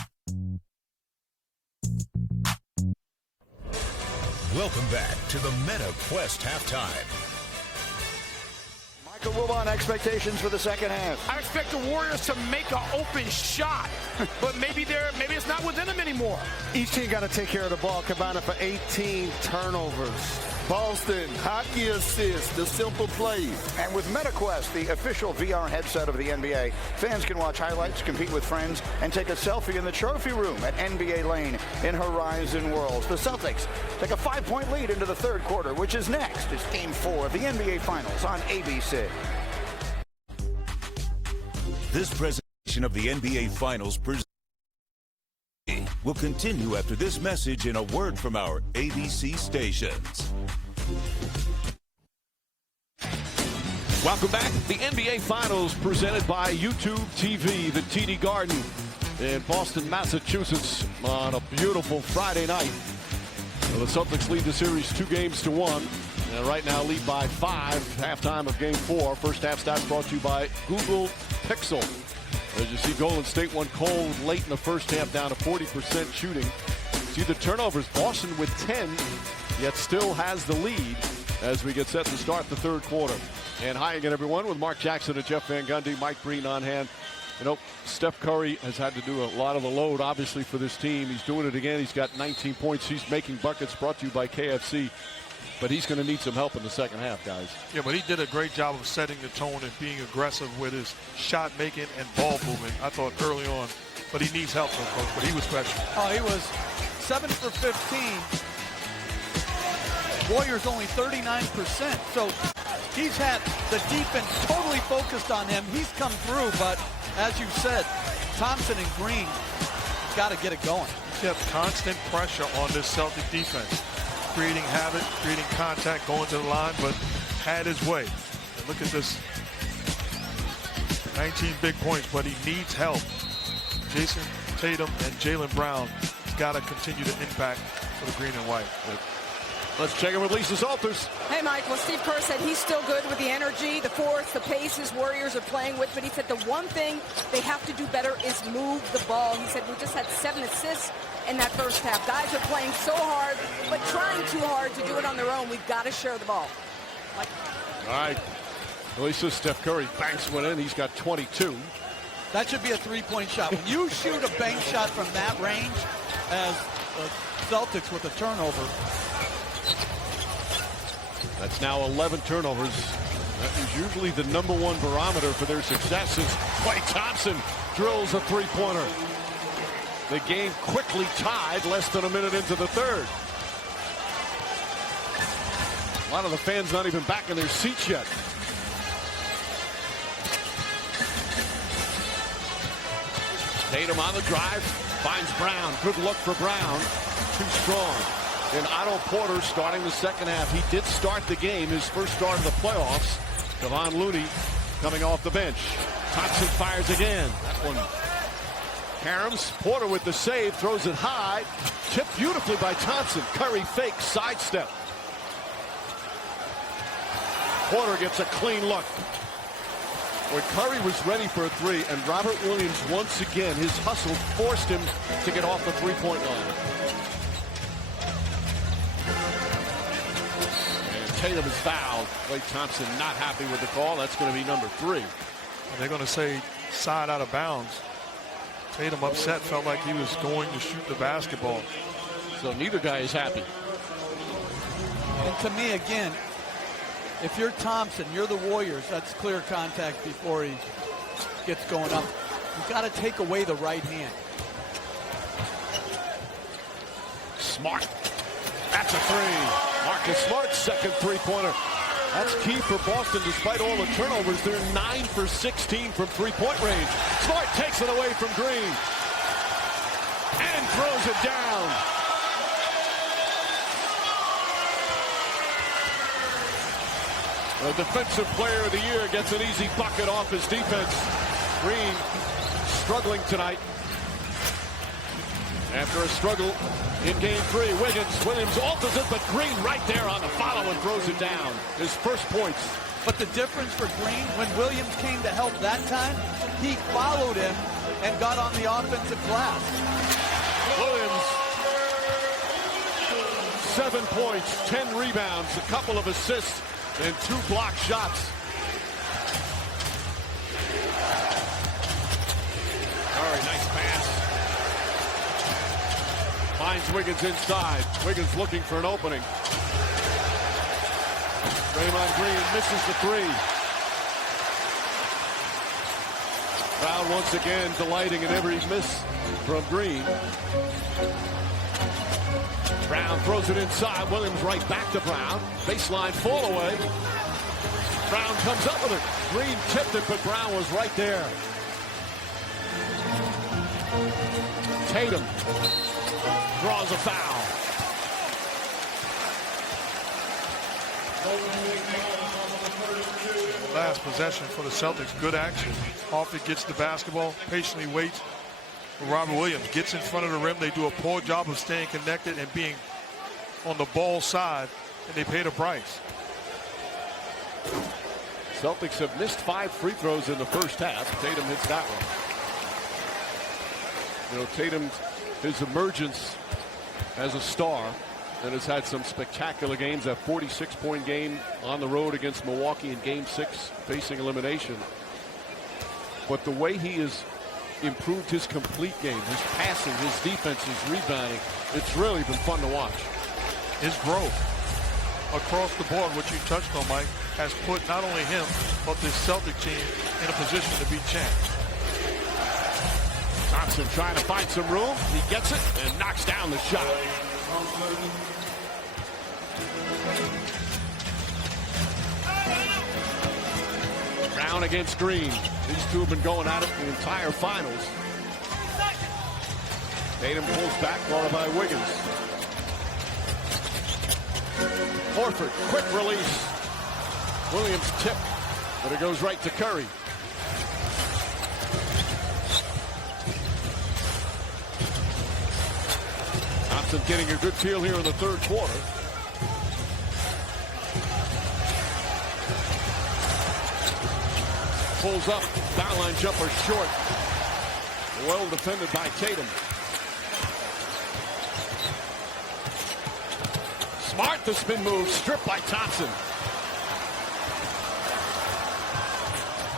Welcome back to the MetaQuest halftime. Michael, move on. Expectations for the second half. I expect the Warriors to make an open shot, but maybe it's not within them anymore. Each team got to take care of the ball, combining for 18 turnovers. Boston, hockey assist, the simple plays. And with MetaQuest, the official VR headset of the NBA, fans can watch highlights, compete with friends, and take a selfie in the trophy room at NBA Lane in Horizon Worlds. The Celtics take a 5-point lead into the third quarter, which is next. It's Game 4 of the NBA Finals on ABC. This presentation of the NBA Finals will continue after this message and a word from our ABC stations. Welcome back. The NBA Finals presented by YouTube TV, the TD Garden in Boston, Massachusetts on a beautiful Friday night. Well, the Celtics lead the series 2-1, and right now lead by 5. Halftime of Game 4. First half stats brought to you by Google Pixel. As you see, Golden State won cold late in the first half, down to 40% shooting. See the turnovers, Boston with 10, yet still has the lead as we get set to start the third quarter. And hi again, everyone, with Mark Jackson and Jeff Van Gundy, Mike Breen on hand. You know, Steph Curry has had to do a lot of the load, obviously, for this team. He's doing it again. He's got 19 points. He's making buckets, brought to you by KFC. But he's going to need some help in the second half, guys. Yeah, but he did a great job of setting the tone and being aggressive with his shot making and ball movement. I thought early on, but he needs help from coach, but he was special. Oh, he was 7 for 15. Warriors only 39%. So he's had the defense totally focused on him. He's come through, but as you said, Thompson and Green got to get it going. He kept constant pressure on this Celtic defense. Creating havoc, creating contact, going to the line, but had his way. And look at this, 19 big points, but he needs help. Jason Tatum and Jaylen Brown got to continue to impact for the green and white. Let's check in with Lisa Salters. Hey, Mike. Well, Steve Kerr said he's still good with the energy, the force, the pace his Warriors are playing with, but he said the one thing they have to do better is move the ball. He said we just had 7 assists in that first half. Guys are playing so hard, but trying too hard to do it on their own. We've got to share the ball. Mike. All right. Lisa, Steph Curry banks one in. He's got 22. That should be a three-point shot. When you shoot a bank shot from that range, as the Celtics with a turnover. That's now 11 turnovers. That is usually the #1 barometer for their success since Klay Thompson drills a three-pointer. The game quickly tied less than a minute into the third. A lot of the fans not even back in their seats yet. Tatum on the drive, finds Brown. Good look for Brown. Too strong. And Otto Porter starting the second half. He did start the game, his first start of the playoffs. Kevon Looney coming off the bench. Thompson fires again. That one. Harams, Porter with the save, throws it high. Tipped beautifully by Thompson. Curry fakes, sidestep. Porter gets a clean look. When Curry was ready for a three, and Robert Williams once again, his hustle forced him to get off the three-point line. And Tatum is fouled. Klay Thompson not happy with the call. That's going to be number 3. And they're going to say side out of bounds. Tatum upset, felt like he was going to shoot the basketball. So neither guy is happy. And to me, again, if you're Thompson, you're the Warriors, that's clear contact before he gets going up. You've got to take away the right hand. Smart. That's a 3. Marcus Smart's second three-pointer. That's key for Boston despite all the turnovers. They're 9 for 16 from three-point range. Smart takes it away from Green and throws it down. The defensive player of the year gets an easy bucket off his defense. Green struggling tonight. After a struggle in game 3, Williams alters it, but Green right there on the follow and throws it down. His first points. But the difference for Green, when Williams came to help that time, he followed him and got on the offensive glass. Williams, 7 points, 10 rebounds, a couple of assists, and 2 block shots. Finds Wiggins inside. Wiggins looking for an opening. Draymond Green misses the three. Brown once again delighting in every miss from Green. Brown throws it inside. Williams right back to Brown. Baseline fall away. Brown comes up with it. Green tipped it, but Brown was right there. Tatum draws a foul. Last possession for the Celtics. Good action. Hoffman gets the basketball, patiently waits. Robert Williams gets in front of the rim. They do a poor job of staying connected and being on the ball side, and they pay the price. Celtics have missed 5 free throws in the first half. Tatum hits that one. You know, Tatum, his emergence as a star, and has had some spectacular games. That 46-point game on the road against Milwaukee in Game 6, facing elimination. But the way he has improved his complete game, his passing, his defense, his rebounding, it's really been fun to watch. His growth across the board, which you touched on, Mike, has put not only him, but this Celtic team in a position to be champs. Thompson trying to find some room. He gets it and knocks down the shot. Brown against Green. These two have been going at it the entire finals. Tatum pulls back, followed by Wiggins. Horford, quick release. Williams tip, but it goes right to Curry. Thompson getting a good feel here in the third quarter. Pulls up, foul line jumper short. Well defended by Tatum. Smart, the spin move, stripped by Thompson.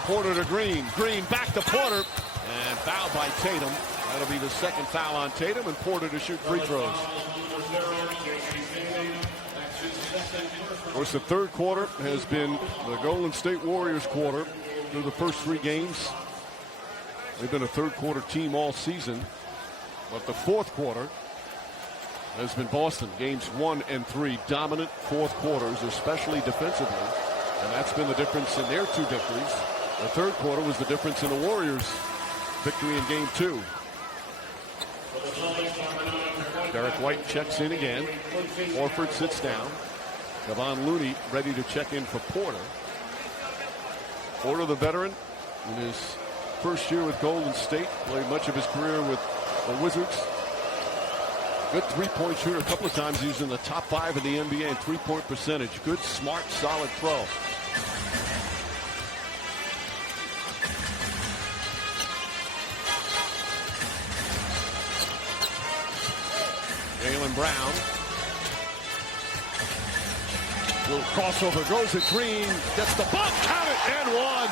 Porter to Green. Green back to Porter. And foul by Tatum. That'll be the second foul on Tatum, and Porter to shoot free throws. Of course, the third quarter has been the Golden State Warriors quarter through the first 3 games. They've been a third quarter team all season. But the fourth quarter has been Boston. Games 1 and 3, dominant fourth quarters, especially defensively. And that's been the difference in their 2 victories. The third quarter was the difference in the Warriors' victory in game 2. Derek White checks in again. Horford sits down. Kevon Looney ready to check in for Porter. Porter, the veteran, in his first year with Golden State, played much of his career with the Wizards. Good three-point shooter. A couple of times he was in the top 5 in the NBA in three-point percentage. Good, smart, solid throw. Jaylen Brown. Little crossover, goes to Green, gets the bump, count it, and 1.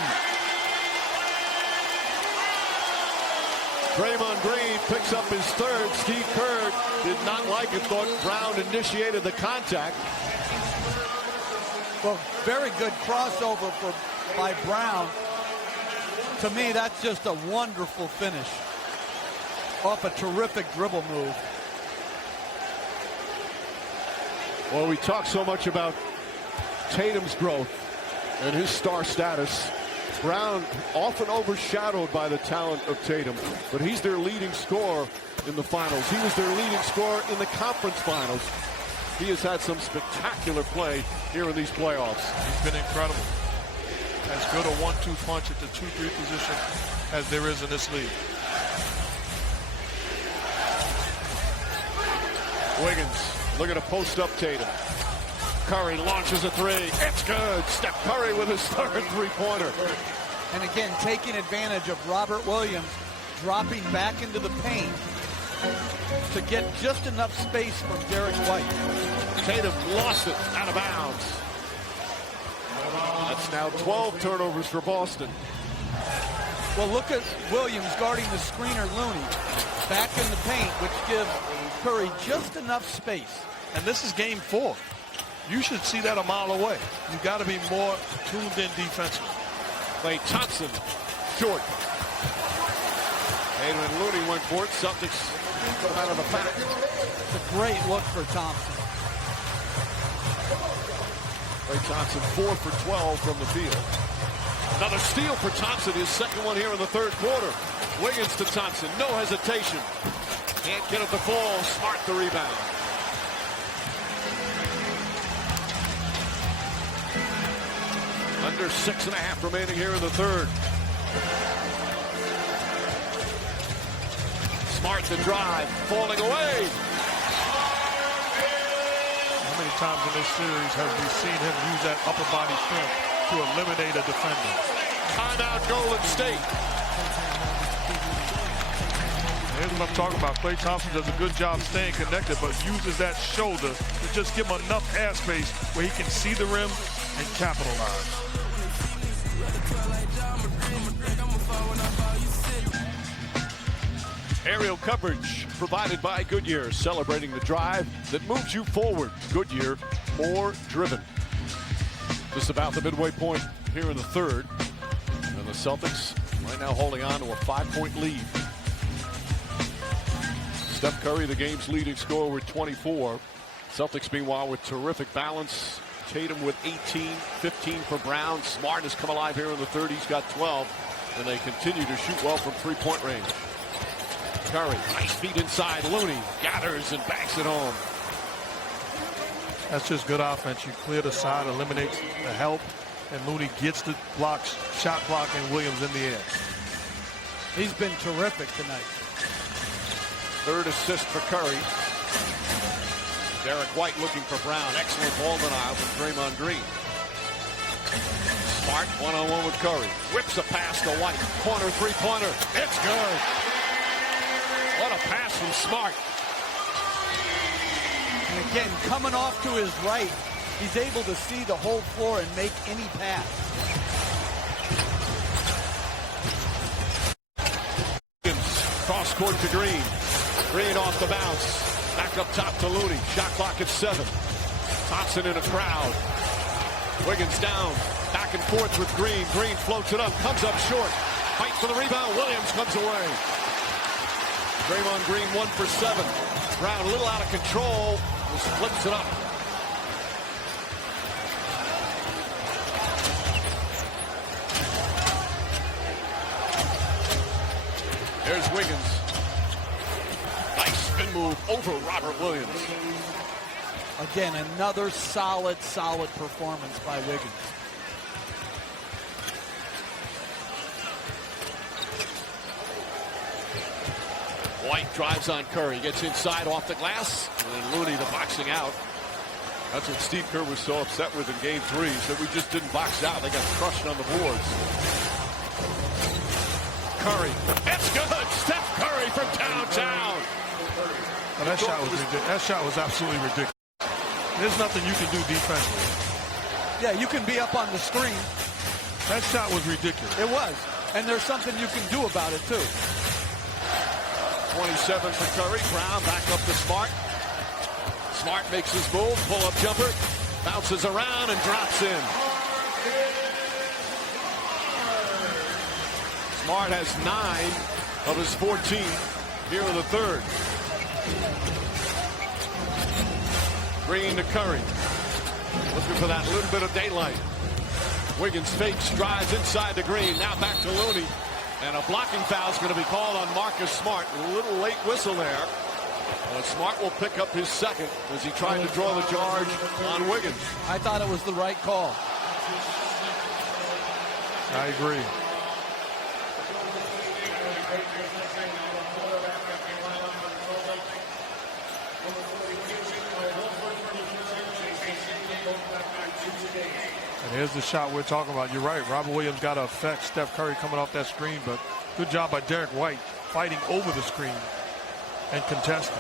Draymond Green picks up his 3rd. Steve Kerr did not like it, thought Brown initiated the contact. Well, very good crossover by Brown. To me, that's just a wonderful finish off a terrific dribble move. Well, we talk so much about Tatum's growth and his star status. Brown often overshadowed by the talent of Tatum, but he's their leading scorer in the finals. He was their leading scorer in the conference finals. He has had some spectacular play here in these playoffs. He's been incredible. As good a 1-2 punch at the 2-3 position as there is in this league. Wiggins, look at a post-up Tatum. Curry launches a 3. It's good. Steph Curry with his 3rd three-pointer. And again, taking advantage of Robert Williams dropping back into the paint to get just enough space from Derek White. Tatum lost it out of bounds. That's now 12 turnovers for Boston. Well, look at Williams guarding the screener Looney back in the paint, which gives Curry just enough space. And this is game 4. You should see that a mile away. You got to be more tuned in defensively. Klay Thompson, short. And when Looney went for it, Celtics come out of the pack. It's a great look for Thompson. Klay Thompson 4 for 12 from the field. Another steal for Thompson, his second one here in the third quarter. Wiggins to Thompson, no hesitation. Can't get it to fall, Smart the rebound. Under 6.5 remaining here in the third. Smart the drive, falling away. How many times in this series have we seen him use that upper body strength to eliminate a defender? Timeout Golden State. Here's what I'm talking about. Klay Thompson does a good job staying connected, but uses that shoulder to just give him enough airspace where he can see the rim and capitalize. Aerial coverage provided by Goodyear, celebrating the drive that moves you forward. Goodyear, more driven. Just about the midway point here in the third. And the Celtics right now holding on to a 5-point lead. Steph Curry, the game's leading scorer with 24. Celtics, meanwhile, with terrific balance. Tatum with 18, 15 for Brown. Smart has come alive here in the third. He's got 12. And they continue to shoot well from three-point range. Curry, nice feet inside. Looney gathers and backs it home. That's just good offense. You clear the side, eliminates the help, and Looney gets the blocks, shot block, and Williams in the air. He's been terrific tonight. Third assist for Curry. Derek White looking for Brown. Excellent ball denial from Draymond Green. Smart one-on-one with Curry. Whips a pass to White. Corner three-pointer. It's good. What a pass from Smart. And again, coming off to his right, he's able to see the whole floor and make any pass. Cross court to Green. Green off the bounce. Back up top to Looney. Shot clock at 7. Thompson in a crowd. Wiggins down. Back and forth with Green. Green floats it up. Comes up short. Fight for the rebound. Williams comes away. Draymond Green 1 for 7. Brown a little out of control. Just flips it up. There's Wiggins. Nice spin move over Robert Williams. Again, another solid performance by Wiggins. White drives on Curry, gets inside off the glass, and then Looney the boxing out. That's what Steve Kerr was so upset with in game 3. He said we just didn't box out. They got crushed on the boards. Curry, it's good. Steph Curry from downtown. Well, that shot was ridiculous. That shot was absolutely ridiculous. There's nothing you can do defensively. Yeah, you can be up on the screen. That shot was ridiculous. It was. And there's something you can do about it, too. 27 for Curry. Brown back up to Smart. Smart makes his move. Pull-up jumper. Bounces around and drops in. Smart has 9 of his 14 here in the third. Green to Curry. Looking for that little bit of daylight. Wiggins fakes, drives inside to Green. Now back to Looney. And a blocking foul is going to be called on Marcus Smart. A little late whistle there. Smart will pick up his second as he tried to draw the charge on Wiggins. I thought it was the right call. I agree. And here's the shot we're talking about. You're right. Robert Williams got to affect Steph Curry coming off that screen, but good job by Derek White fighting over the screen and contesting.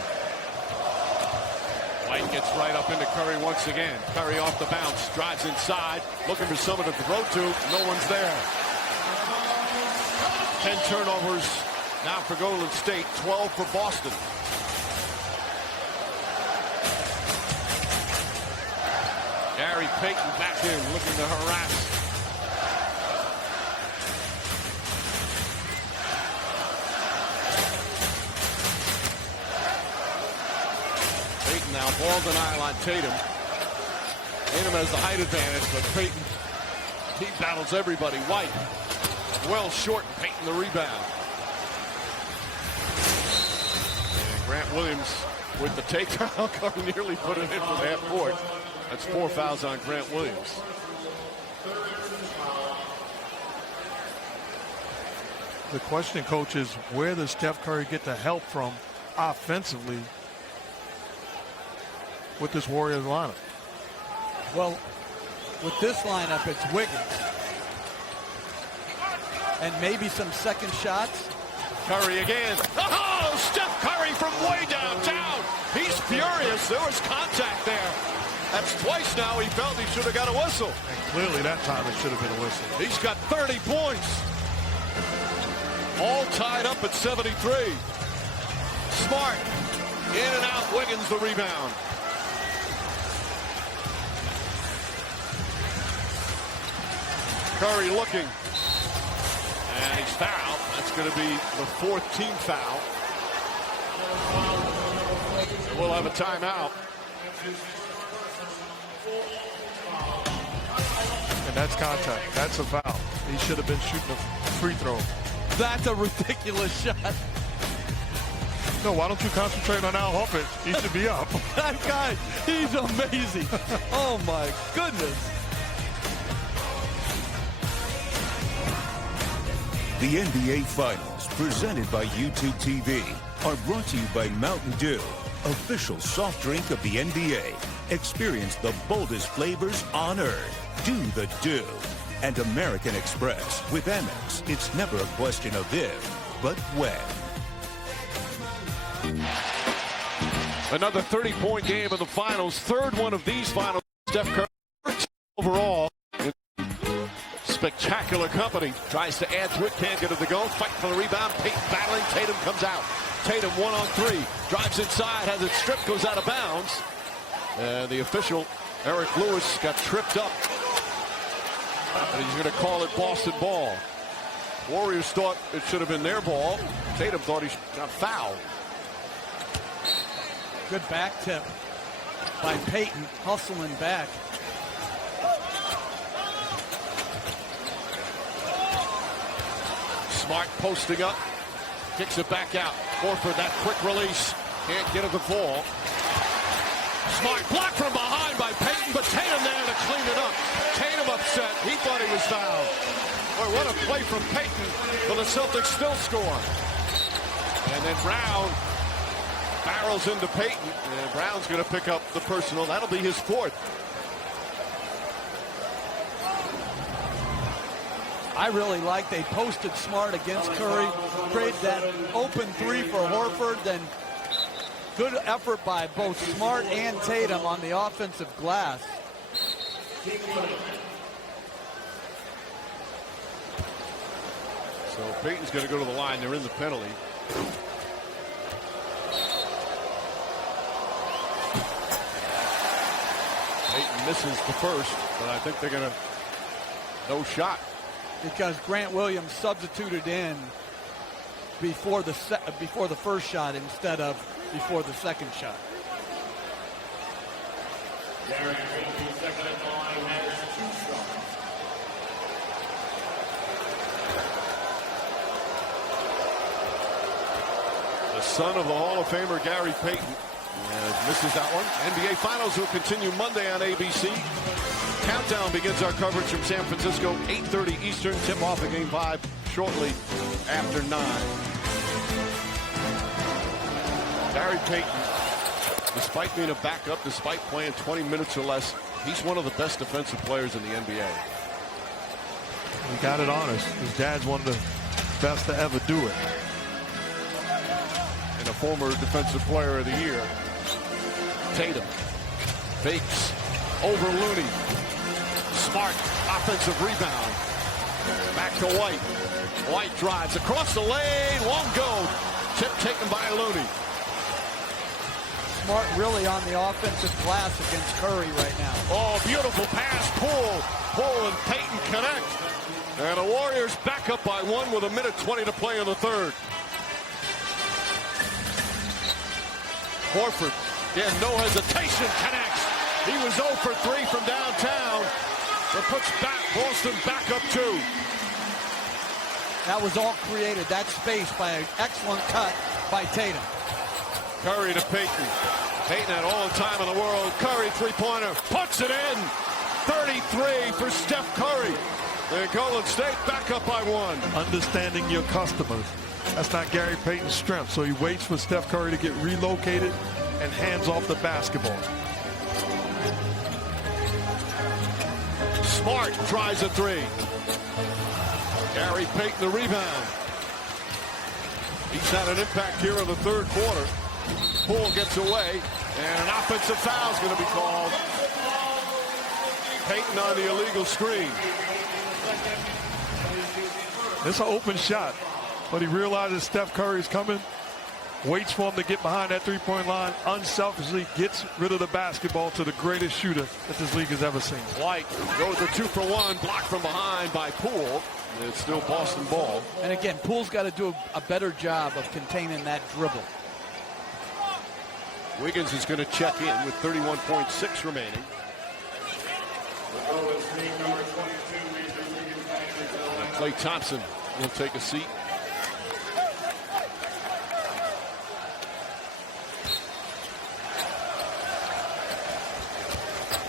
White gets right up into Curry once again. Curry off the bounce, drives inside, looking for someone to throw to. No one's there. 10 turnovers now for Golden State, 12 for Boston. Gary Payton back in, looking to harass. Payton now ball denial on Tatum. Tatum has the height advantage, but Payton, he battles everybody. White, well short, Payton the rebound. And Grant Williams with the takedown. Curry nearly put it in from half court. That's 4 fouls on Grant Williams. The question, Coach, is where does Steph Curry get the help from offensively with this Warriors lineup? Well, with this lineup, it's Wiggins. And maybe some second shots. Curry again. Oh, Steph Curry from way downtown. He's furious. There was contact there. That's twice now he felt he should have got a whistle. And clearly that time it should have been a whistle. He's got 30 points. All tied up at 73. Smart. In and out. Wiggins the rebound. Curry looking. And he's fouled. That's going to be the 4th team foul. So we'll have a timeout. And that's contact. That's a foul. He should have been shooting a free throw. That's a ridiculous shot. No, why don't you concentrate on Al Horford? He should be up. That guy, he's amazing. Oh, my goodness. The NBA Finals, presented by YouTube TV, are brought to you by Mountain Dew, official soft drink of the NBA. Experience the boldest flavors on earth. Do the Dew. And American Express. With Amex, it's never a question of if, but when. Another 30-point game in the finals. Third one of these finals. Steph Curry overall. Spectacular company. Tries to add to it. Can't get it to go. Fight for the rebound. Payton battling. Tatum comes out. Tatum 1-on-3. Drives inside. Has it stripped. Goes out of bounds. And the official, Eric Lewis, got tripped up. And he's going to call it Boston ball. Warriors thought it should have been their ball. Tatum thought he got fouled. Good back tip by Payton, hustling back. Smart posting up. Kicks it back out. Horford, that quick release. Can't get it to fall. Smart blocked from behind by Payton, but Tatum there to clean it up. Tatum upset. He thought he was fouled. Boy, what a play from Payton, but the Celtics still score. And then Brown barrels into Payton, and Brown's going to pick up the personal. That'll be his 4th. I really like they posted Smart against Curry, created that open 3 for Horford, then good effort by both Smart and Tatum on the offensive glass. So Payton's going to go to the line. They're in the penalty. Payton misses the first, but I think they're going to no shot. Because Grant Williams substituted in before the first shot instead of before the second shot. The son of the Hall of Famer Gary Payton misses that one. NBA Finals will continue Monday on ABC. Countdown begins our coverage from San Francisco, 8:30 Eastern. Tip off of Game 5 shortly after 9. Gary Payton, despite being a backup, despite playing 20 minutes or less, he's one of the best defensive players in the NBA. He got it honest. His dad's one of the best to ever do it. And a former Defensive Player of the Year. Tatum fakes over Looney. Smart offensive rebound. Back to White. White drives across the lane. Won't go. Tip taken by Looney. Smart really on the offensive glass against Curry right now. Oh, beautiful pass. Poole and Payton connect. And the Warriors back up by 1 with 1:20 to play in the third. Horford, again, no hesitation, connects. He was 0 for 3 from downtown. But puts Boston back up 2. That was all created, that space, by an excellent cut by Tatum. Curry to Payton. Payton had all the time in the world. Curry, three-pointer, puts it in. 33 for Steph Curry. And Golden State back up by 1. Understanding your customers. That's not Gary Payton's strength. So he waits for Steph Curry to get relocated and hands off the basketball. Smart tries a 3. Gary Payton the rebound. He's had an impact here in the third quarter. Poole gets away, and an offensive foul is going to be called. Payton on the illegal screen. It's an open shot, but he realizes Steph Curry's coming, waits for him to get behind that three-point line, unselfishly gets rid of the basketball to the greatest shooter that this league has ever seen. White goes to 2 for 1, blocked from behind by Poole. It's still Boston ball. And again, Poole's got to do a better job of containing that dribble. Wiggins is going to check in with 31.6 remaining. Klay Thompson will take a seat.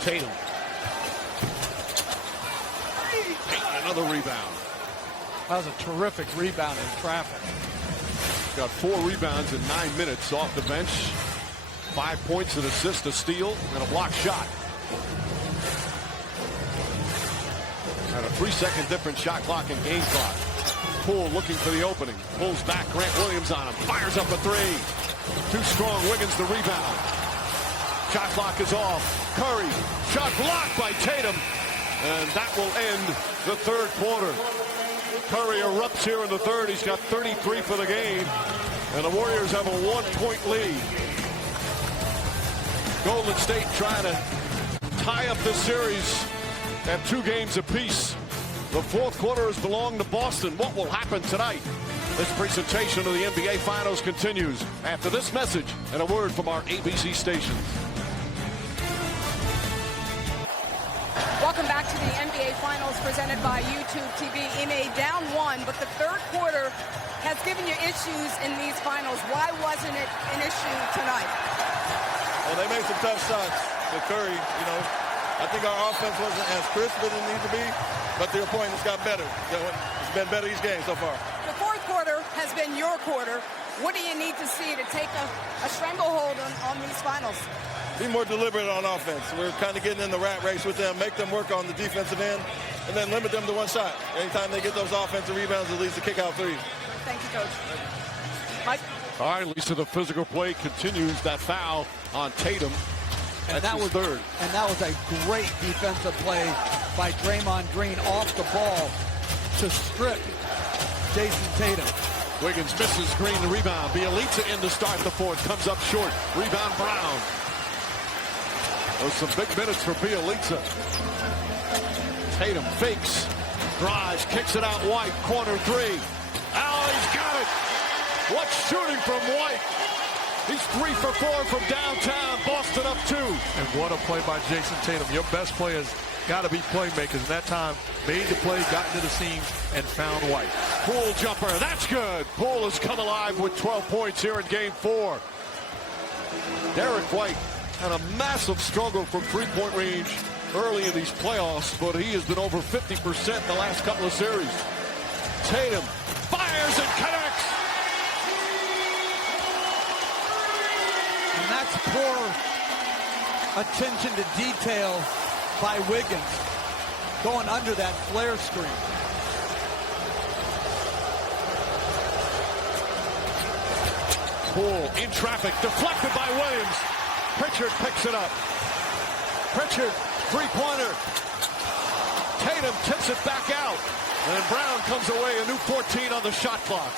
Tatum. Another rebound. That was a terrific rebound in traffic. Got 4 rebounds in 9 minutes off the bench. 5 points, an assist, a steal, and a block shot. And a 3-second difference shot clock and game clock. Poole looking for the opening. Pulls back, Grant Williams on him. Fires up a 3. Too strong, Wiggins the rebound. Shot clock is off. Curry, shot blocked by Tatum. And that will end the third quarter. Curry erupts here in the third. He's got 33 for the game. And the Warriors have a 1-point lead. Golden State trying to tie up this series at 2 games apiece. The fourth quarter has belonged to Boston. What will happen tonight? This presentation of the NBA Finals continues after this message and a word from our ABC stations. Welcome back to the NBA Finals presented by YouTube TV. Ime down 1, but the third quarter has given you issues in these finals. Why wasn't it an issue tonight? Well, they made some tough shots with Curry. You know, I think our offense wasn't as crisp as it needed to be, but to your point, it's got better. It's been better each game so far. The fourth quarter has been your quarter. What do you need to see to take a stranglehold on these finals? Be more deliberate on offense. We're kind of getting in the rat race with them, make them work on the defensive end, and then limit them to 1 shot. Anytime they get those offensive rebounds, it leads to kick-out 3. Thank you, Coach. Mike? All right, Lisa, the physical play continues. That foul on Tatum. And that was third. And that was a great defensive play by Draymond Green off the ball to strip Jason Tatum. Wiggins misses Green the rebound. Bielitsa in to start the fourth. Comes up short. Rebound Brown. Those some big minutes for Bielitsa. Tatum fakes, drives, kicks it out White. Corner 3. Oh, he's got it. What shooting from White. He's 3 for 4 from downtown. Boston up 2. And what a play by Jason Tatum. Your best players got to be playmakers. And that time, made the play, got into the seams, and found White. Poole jumper. That's good. Poole has come alive with 12 points here in Game 4. Derek White had a massive struggle from three-point range early in these playoffs, but he has been over 50% in the last couple of series. Tatum fires and connects. And that's poor attention to detail by Wiggins, going under that flare screen. Poole in traffic, deflected by Williams. Pritchard picks it up. Pritchard, three-pointer. Tatum tips it back out. And Brown comes away, a new 14 on the shot clock.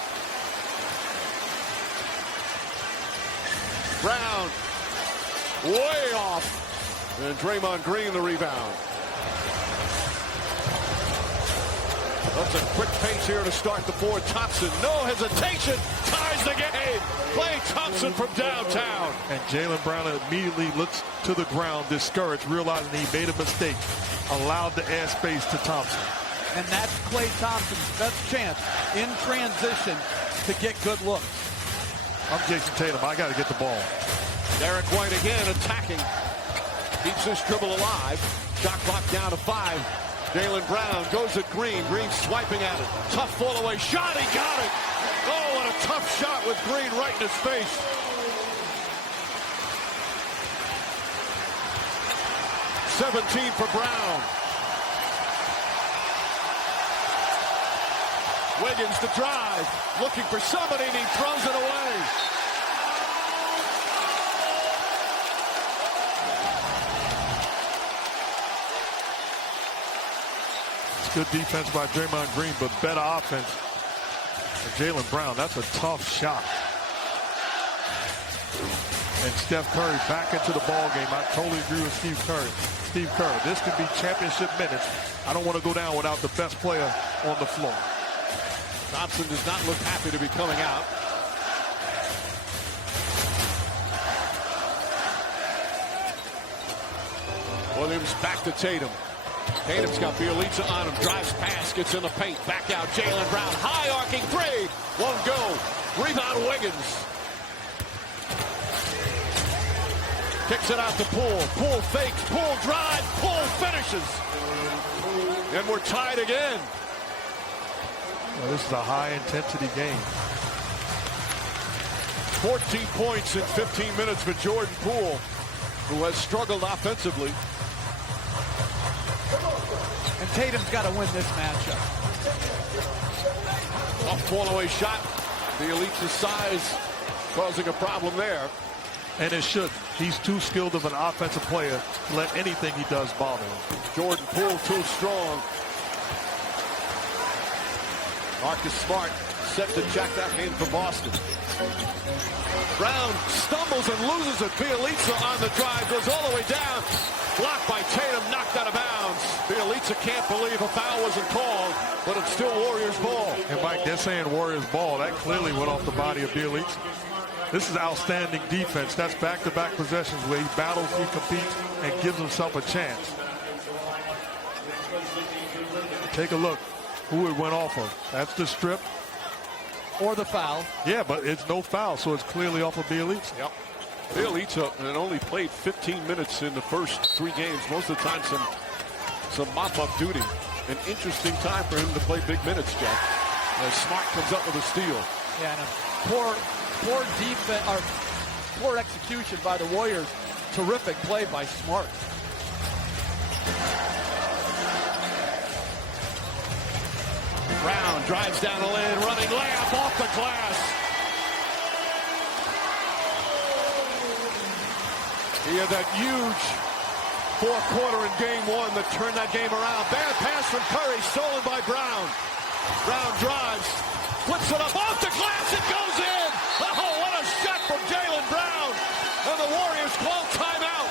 Brown way off. And Draymond Green the rebound. That's a quick pace here to start the fourth. Thompson, no hesitation, ties the game. Klay Thompson from downtown. And Jaylen Brown immediately looks to the ground, discouraged, realizing he made a mistake. Allowed the air space to Thompson. And that's Klay Thompson's best chance in transition to get good looks. I'm Jason Tatum. I got to get the ball. Derek White again attacking. Keeps this dribble alive. Shot clock down to 5. Jaylen Brown goes at Green. Green swiping at it. Tough fall away shot. He got it. Oh, what a tough shot with Green right in his face. $17 for Brown. Wiggins to drive. Looking for somebody, and he throws it away. Good defense by Draymond Green, but better offense for Jaylen Brown. That's a tough shot. And Steph Curry back into the ball game. I totally agree with Steve Kerr. This could be championship minutes. I don't want to go down without the best player on the floor. Thompson does not look happy to be coming out. Williams back to Tatum. Tatum's got Bjelica on him. Drives past, gets in the paint. Back out. Jaylen Brown. High arcing three. Won't go. Rebound Wiggins. Kicks it out to Poole. Poole fakes. Poole drive. Poole finishes. And we're tied again. Well, this is a high-intensity game. 14 points in 15 minutes for Jordan Poole, who has struggled offensively. And Tatum's got to win this matchup. Off fall-away shot. Bjelica's size causing a problem there. And it should. He's too skilled of an offensive player to let anything he does bother him. Jordan Poole too strong. Marcus Smart set to check that in for Boston. Brown stumbles and loses it. Bjelica on the drive, goes all the way down. Blocked by Tatum, knocked out of bounds. Bjelica can't believe a foul wasn't called, but it's still Warriors ball. And Mike, they're saying Warriors ball. That clearly went off the body of Bjelica. This is outstanding defense. That's back-to-back possessions where he battles, he competes, and gives himself a chance. Take a look who it went off of. That's the strip. Or the foul. Yeah, but it's no foul, so it's clearly off of Bjelica. Yep. Bjelica had only played 15 minutes in the first 3 games. Most of the time some mop-up duty. An interesting time for him to play big minutes, Jack. As Smart comes up with a steal. Yeah, and poor defense, or poor execution by the Warriors. Terrific play by Smart. Brown drives down the lane, running layup off the glass. He had that huge fourth quarter in game 1 that turned that game around. Bad pass from Curry, stolen by Brown. Brown drives, flips it up off the glass, it goes in. Oh, what a shot from Jaylen Brown. And the Warriors call timeout.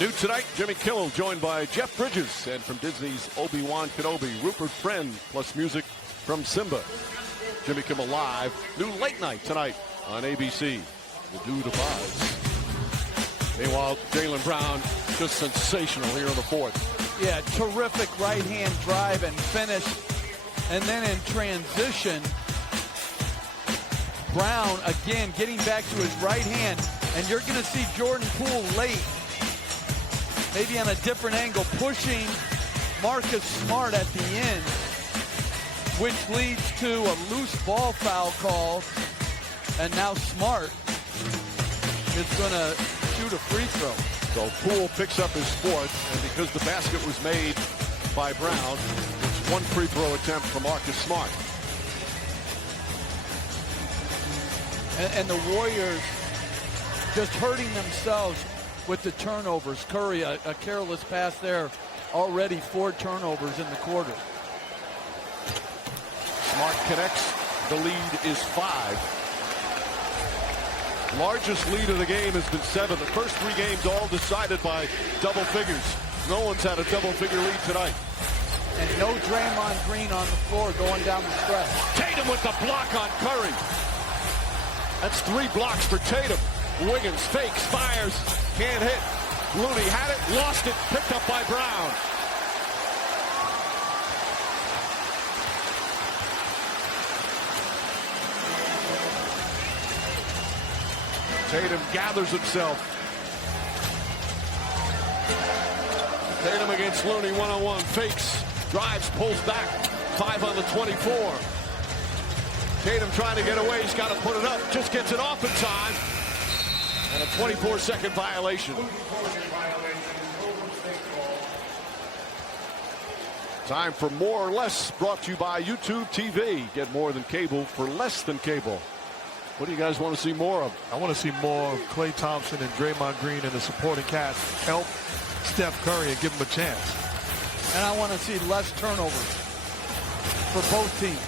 New tonight, Jimmy Kimmel joined by Jeff Bridges, and from Disney's Obi-Wan Kenobi, Rupert Friend, plus music from Simba. Jimmy Kimmel Live, new late night tonight on ABC. The dude abides. Meanwhile, Jaylen Brown just sensational here in the fourth. Yeah, terrific right-hand drive and finish. And then in transition, Brown again getting back to his right hand. And you're going to see Jordan Poole late, maybe on a different angle, pushing Marcus Smart at the end, which leads to a loose ball foul call. And now Smart is going to shoot a free throw. So Poole picks up his fourth, and because the basket was made by Brown, it's 1 free throw attempt for Marcus Smart. And the Warriors just hurting themselves with the turnovers. Curry, a careless pass there. Already 4 turnovers in the quarter. Smart connects. The lead is 5. Largest lead of the game has been 7. The first 3 games all decided by double figures. No one's had a double-figure lead tonight. And no Draymond Green on the floor going down the stretch. Tatum with the block on Curry. That's 3 blocks for Tatum. Wiggins fakes, fires, can't hit. Looney had it, lost it, picked up by Brown. Tatum gathers himself. Tatum against Looney, one-on-one, fakes, drives, pulls back, 5 on the 24. Tatum trying to get away, he's got to put it up, just gets it off in time. And a 24-second violation. Time for More or Less, brought to you by YouTube TV. Get more than cable for less than cable. What do you guys want to see more of? I want to see more of Klay Thompson and Draymond Green and the supporting cast help Steph Curry and give him a chance. And I want to see less turnovers for both teams.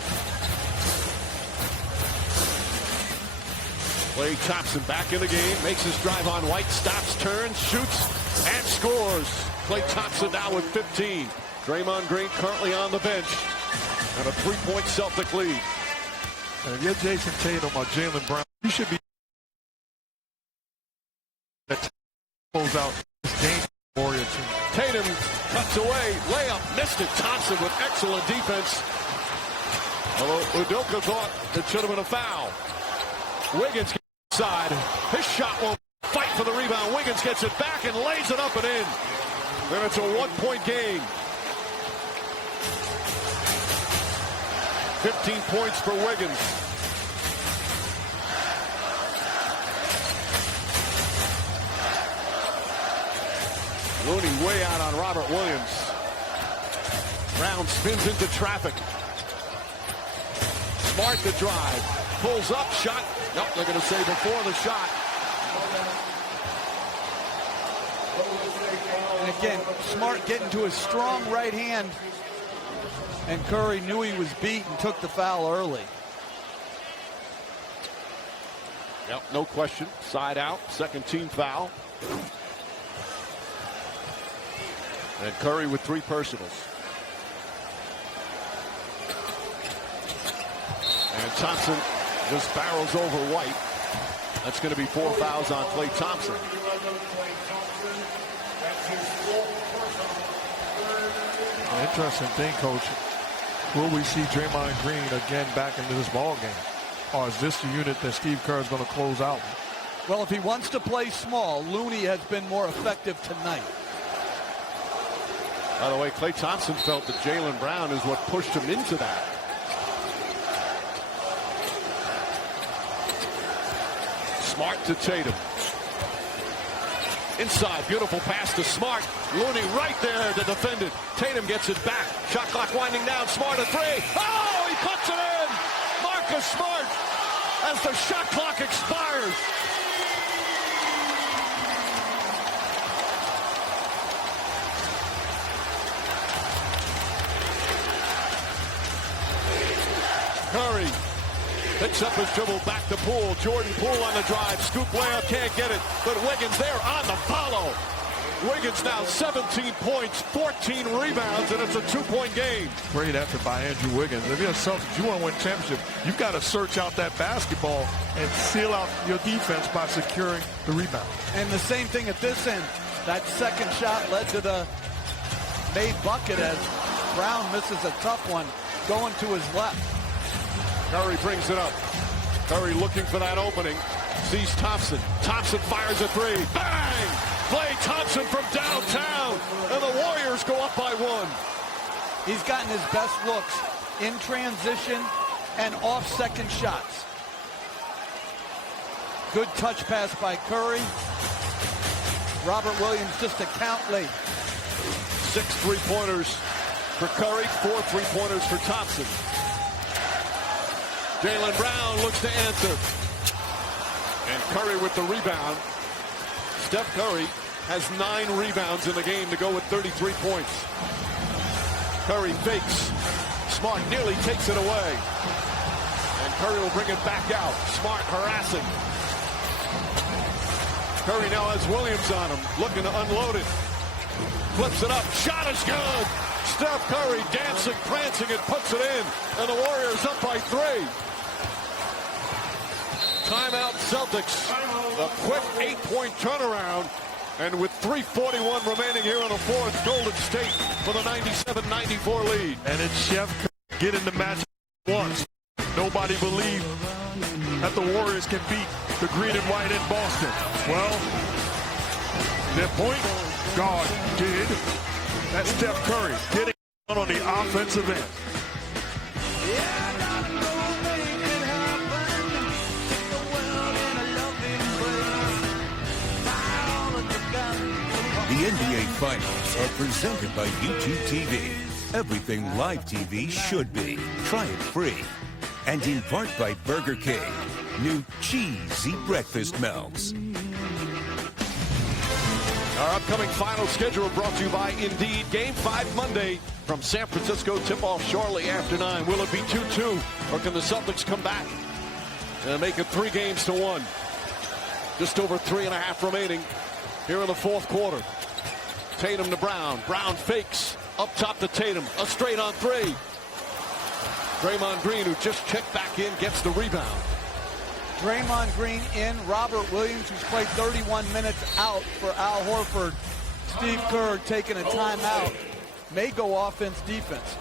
Klay Thompson back in the game, makes his drive on White, stops, turns, shoots, and scores. Klay Thompson now with 15. Draymond Green currently on the bench. And a 3-point Celtic lead. And if you're Jason Tatum or Jaylen Brown, you should be close out this game. Warrior team. Tatum cuts away, layup, missed it. Thompson with excellent defense. Although Udoka thought it should have been a foul. Wiggins gets inside. His shot won't fight for the rebound. Wiggins gets it back and lays it up and in. Then it's a 1-point game. 15 points for Wiggins. Looney way out on Robert Williams. Brown spins into traffic. Smart to drive. Pulls up, shot. Nope, they're going to say before the shot. And again, Smart getting to his strong right hand. And Curry knew he was beat and took the foul early. Yep, no question. Side out, second team foul. And Curry with 3 personals. And Thompson just barrels over White. That's going to be 4 fouls on Klay Thompson. An interesting thing, Coach. Will we see Draymond Green again back into this ball game? Or is this the unit that Steve Kerr is going to close out? Well, if he wants to play small, Looney has been more effective tonight. By the way, Klay Thompson felt that Jaylen Brown is what pushed him into that. Smart to Tatum. Inside, beautiful pass to Smart. Looney right there to defend it. Tatum gets it back. Shot clock winding down. Smart a 3. Oh, he puts it in! Marcus Smart as the shot clock expires. Curry picks up his dribble back to Poole. Jordan Poole on the drive. Scoop layup, can't get it. But Wiggins there on the follow. Wiggins now 17 points, 14 rebounds, and it's a 2-point game. Great effort by Andrew Wiggins. If you're Celtics, you want to win a championship, you've got to search out that basketball and seal out your defense by securing the rebound. And the same thing at this end. That second shot led to the made bucket as Brown misses a tough one going to his left. Curry brings it up. Curry looking for that opening. Sees Thompson. Thompson fires a 3. Bang! Klay Thompson from downtown. And the Warriors go up by 1. He's gotten his best looks in transition and off second shots. Good touch pass by Curry. Robert Williams just a count late. 6 3-pointers for Curry. 4 3-pointers for Thompson. Jaylen Brown looks to answer. And Curry with the rebound. Steph Curry has 9 rebounds in the game to go with 33 points. Curry fakes. Smart nearly takes it away. And Curry will bring it back out. Smart harassing. Curry now has Williams on him, looking to unload it. Flips it up. Shot is good. Steph Curry dancing, prancing, and puts it in. And the Warriors up by 3. Timeout Celtics. A quick 8-point turnaround. And with 3:41 remaining here in the fourth, Golden State for the 97-94 lead. And it's Chef getting the match once. Nobody believed that the Warriors can beat the green and white in Boston. Well, their point guard did. That's Steph Curry getting on the offensive end. The NBA Finals are presented by YouTube TV. Everything live TV should be. Try it free. And in part by Burger King. New cheesy breakfast melts. Our upcoming final schedule brought to you by Indeed. Game 5 Monday from San Francisco. Tip-off shortly after 9. Will it be 2-2 or can the Celtics come back and make it 3-1? Just over 3.5 remaining here in the fourth quarter. Tatum to Brown. Brown fakes. Up top to Tatum. A straight on 3. Draymond Green, who just checked back in, gets the rebound. Draymond Green in. Robert Williams, who's played 31 minutes out for Al Horford. Steve Kerr taking a timeout. May go offense, defense.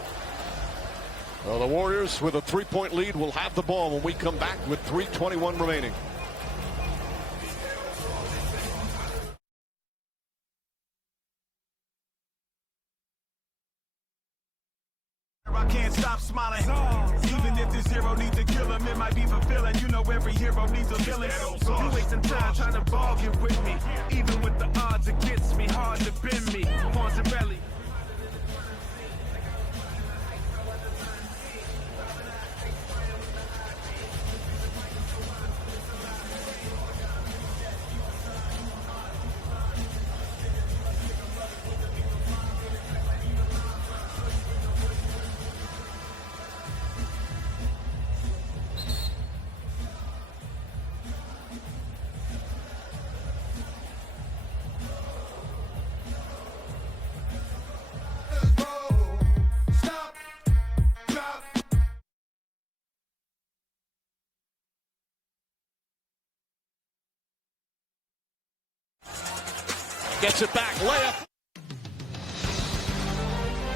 Well, the Warriors with a 3-point lead will have the ball when we come back with 3:21 remaining. I can't stop smiling. Even if this hero needs to kill him, it might be fulfilling. You know every hero needs a villain. You wasting time trying to bargain with me. Even with the odds against me, hard to bend me. Fonzarelli. Gets it back, layup.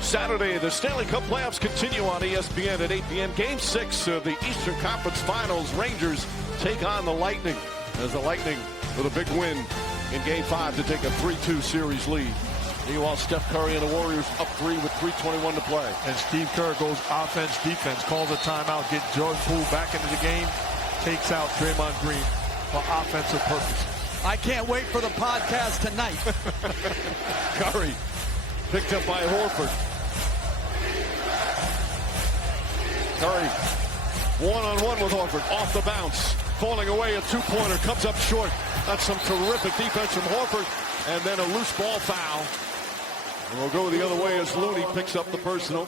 Saturday, the Stanley Cup playoffs continue on ESPN at 8 p.m. Game 6 of the Eastern Conference Finals. Rangers take on the Lightning as the Lightning with a big win in Game 5 to take a 3-2 series lead. Meanwhile, Steph Curry and the Warriors up 3 with 3:21 to play. And Steve Kerr goes offense, defense, calls a timeout, get Jordan Poole back into the game, takes out Draymond Green for offensive purposes. I can't wait for the podcast tonight. Curry picked up by Horford. Curry one-on-one with Horford. Off the bounce. Falling away, a two-pointer. Comes up short. That's some terrific defense from Horford. And then a loose ball foul. And we'll go the other way as Looney picks up the personal.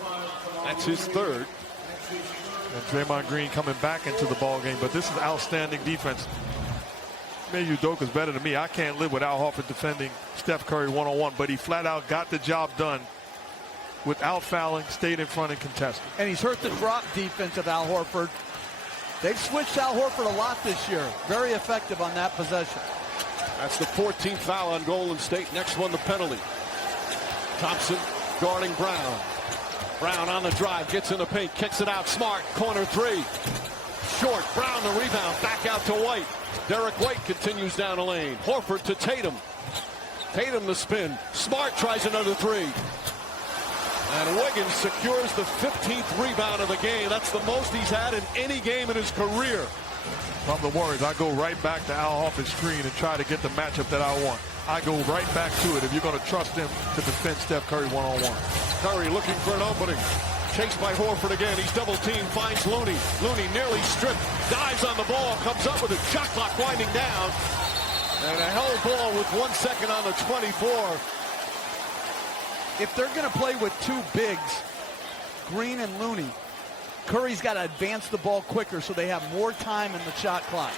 That's his third. And Draymond Green coming back into the ball game. But this is outstanding defense. Maybe Udoka's better than me. I can't live with Al Horford defending Steph Curry one-on-one, but he flat out got the job done without fouling, stayed in front and contested. And he's hurt the drop defense of Al Horford. They've switched Al Horford a lot this year. Very effective on that possession. That's the 14th foul on Golden State. Next one, the penalty. Thompson guarding Brown. Brown on the drive, gets in the paint, kicks it out. Smart, corner 3. Short, Brown the rebound, back out to White. Derek White continues down the lane. Horford to Tatum. Tatum the spin. Smart tries another 3. And Wiggins secures the 15th rebound of the game. That's the most he's had in any game in his career. From the Warriors, I go right back to Al Horford's screen and try to get the matchup that I want. I go right back to it if you're going to trust him to defend Steph Curry one-on-one. Curry looking for an opening. Chased by Horford again. He's double teamed. Finds Looney. Looney nearly stripped. Dives on the ball. Comes up with a shot clock winding down. And a held ball with 1 second on the 24. If they're going to play with two bigs, Green and Looney, Curry's got to advance the ball quicker so they have more time in the shot clock.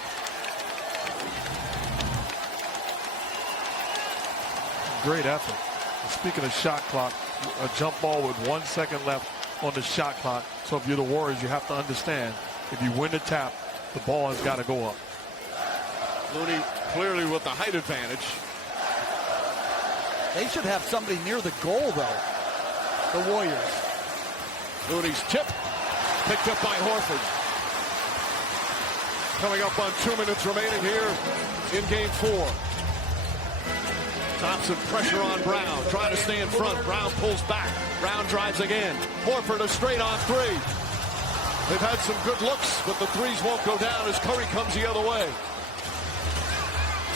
Great effort. Speaking of shot clock, a jump ball with 1 second left on the shot clock. So if you're the Warriors, you have to understand, if you win the tap, the ball has got to go up. Looney clearly with the height advantage. They should have somebody near the goal, though, the Warriors. Looney's tip, picked up by Horford. Coming up on 2 minutes remaining here in game 4. Thompson pressure on Brown, trying to stay in front. Brown pulls back. Brown drives again. Horford a straight on three. They've had some good looks, but the threes won't go down as Curry comes the other way.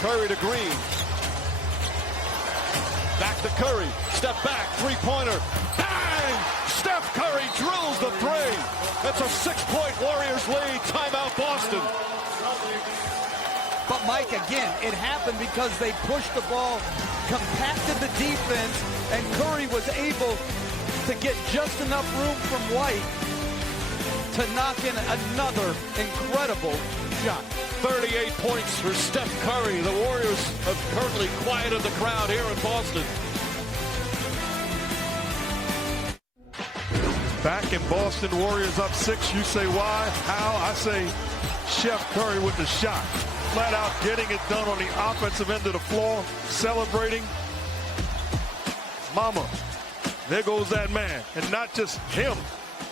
Curry to Green. Back to Curry. Step back. Three-pointer. Bang! Steph Curry drills the three. That's a 6-point Warriors lead. Timeout Boston. But Mike, again, it happened because they pushed the ball, compacted the defense, and Curry was able to get just enough room from White to knock in another incredible shot. 38 points for Steph Curry. The Warriors have currently quieted the crowd here in Boston. Back in Boston, Warriors up 6. You say why? How? I say Chef Curry with the shot. Flat out getting it done on the offensive end of the floor, celebrating. Mama, there goes that man. And not just him,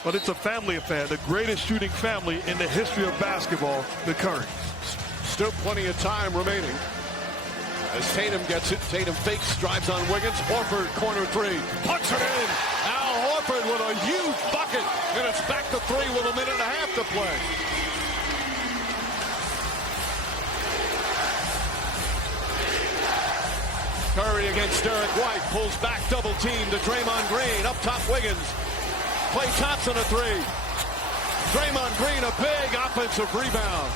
but it's a family affair. The greatest shooting family in the history of basketball, the Currys. Still plenty of time remaining. As Tatum gets it, Tatum fakes, drives on Wiggins. Horford, corner three, puts it in. Al Horford with a huge bucket, and it's back to 3 with 1.5 minutes to play. Curry against Derek White, pulls back, double team to Draymond Green, up top Wiggins. Klay Thompson a three. Draymond Green a big offensive rebound.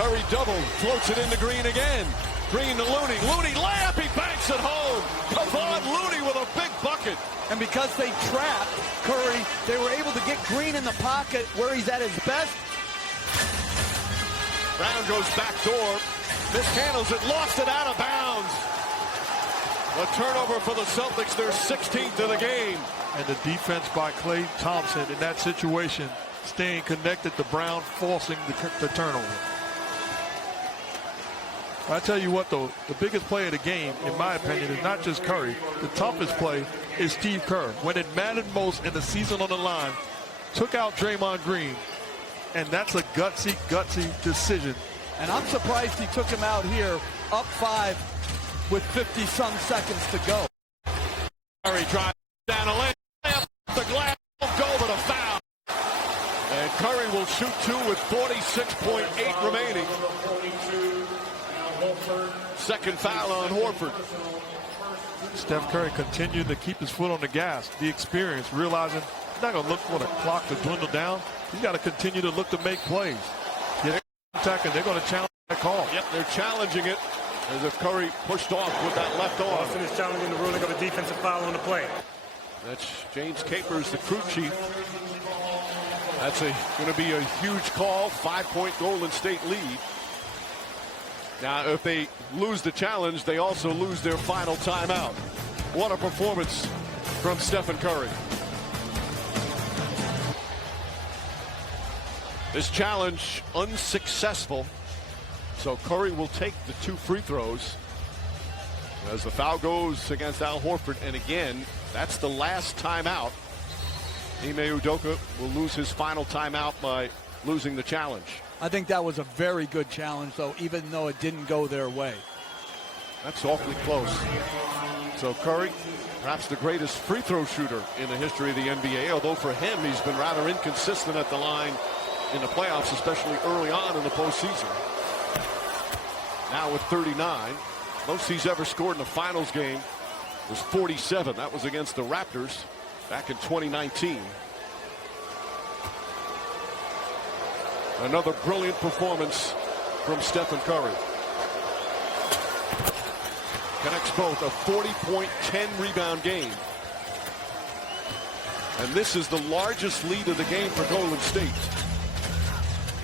Curry double, floats it into Green again. Green to Looney. Looney layup, he banks it home. Kevon Looney with a big bucket. And because they trapped Curry, they were able to get Green in the pocket where he's at his best. Brown goes back door, mishandles it, lost it out of bounds. A turnover for the Celtics, their 16th of the game. And the defense by Klay Thompson in that situation, staying connected to Brown, forcing the turnover. I tell you what, though, the biggest play of the game, in my opinion, is not just Curry. The toughest play is Steve Kerr. When it mattered most in the season on the line, took out Draymond Green. And that's a gutsy decision. And I'm surprised he took him out here, up 5 with 50-some seconds to go. Curry drives down a lane, layup the glass, go but a foul. And Curry will shoot 2 with 46.8 remaining. Second foul on Horford. Steph Curry continued to keep his foot on the gas. The experience, realizing he's not going to look for the clock to dwindle down. He's got to continue to look to make plays. Get contact, and they're going to challenge that call. Yep, they're challenging it as if Curry pushed off with that left arm. Boston is challenging the ruling of a defensive foul on the play. That's James Capers, the crew chief. That's going to be a huge call, 5-point Golden State lead. Now, if they lose the challenge, they also lose their final timeout. What a performance from Stephen Curry. This challenge unsuccessful, so Curry will take the 2 free throws as the foul goes against Al Horford. And again, that's the last timeout. Ime Udoka will lose his final timeout by losing the challenge. I think that was a very good challenge, though, even though it didn't go their way. That's awfully close. So Curry, perhaps the greatest free throw shooter in the history of the NBA, although for him, he's been rather inconsistent at the line in the playoffs, especially early on in the postseason. Now with 39, most he's ever scored in a finals game was 47. That was against the Raptors back in 2019. Another brilliant performance from Stephen Curry. Connects both, a 40-point, 10-rebound game. And this is the largest lead of the game for Golden State.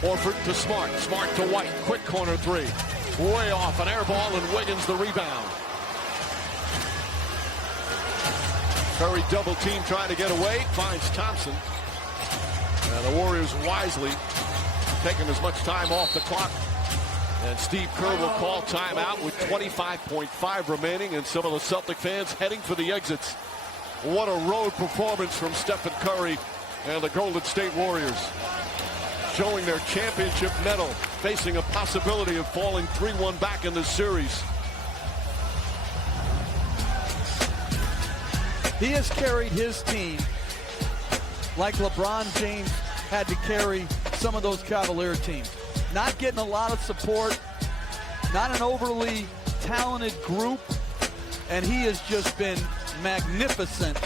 Horford to Smart. Smart to White. Quick corner three. Way off, an air ball, and Wiggins the rebound. Curry double team trying to get away. Finds Thompson. And the Warriors wisely taking as much time off the clock. And Steve Kerr will call timeout with 25.5 remaining, and some of the Celtic fans heading for the exits. What a road performance from Stephen Curry and the Golden State Warriors, showing their championship medal, facing a possibility of falling 3-1 back in this series. He has carried his team like LeBron James had to carry some of those Cavalier teams. Not getting a lot of support, not an overly talented group, and he has just been magnificent.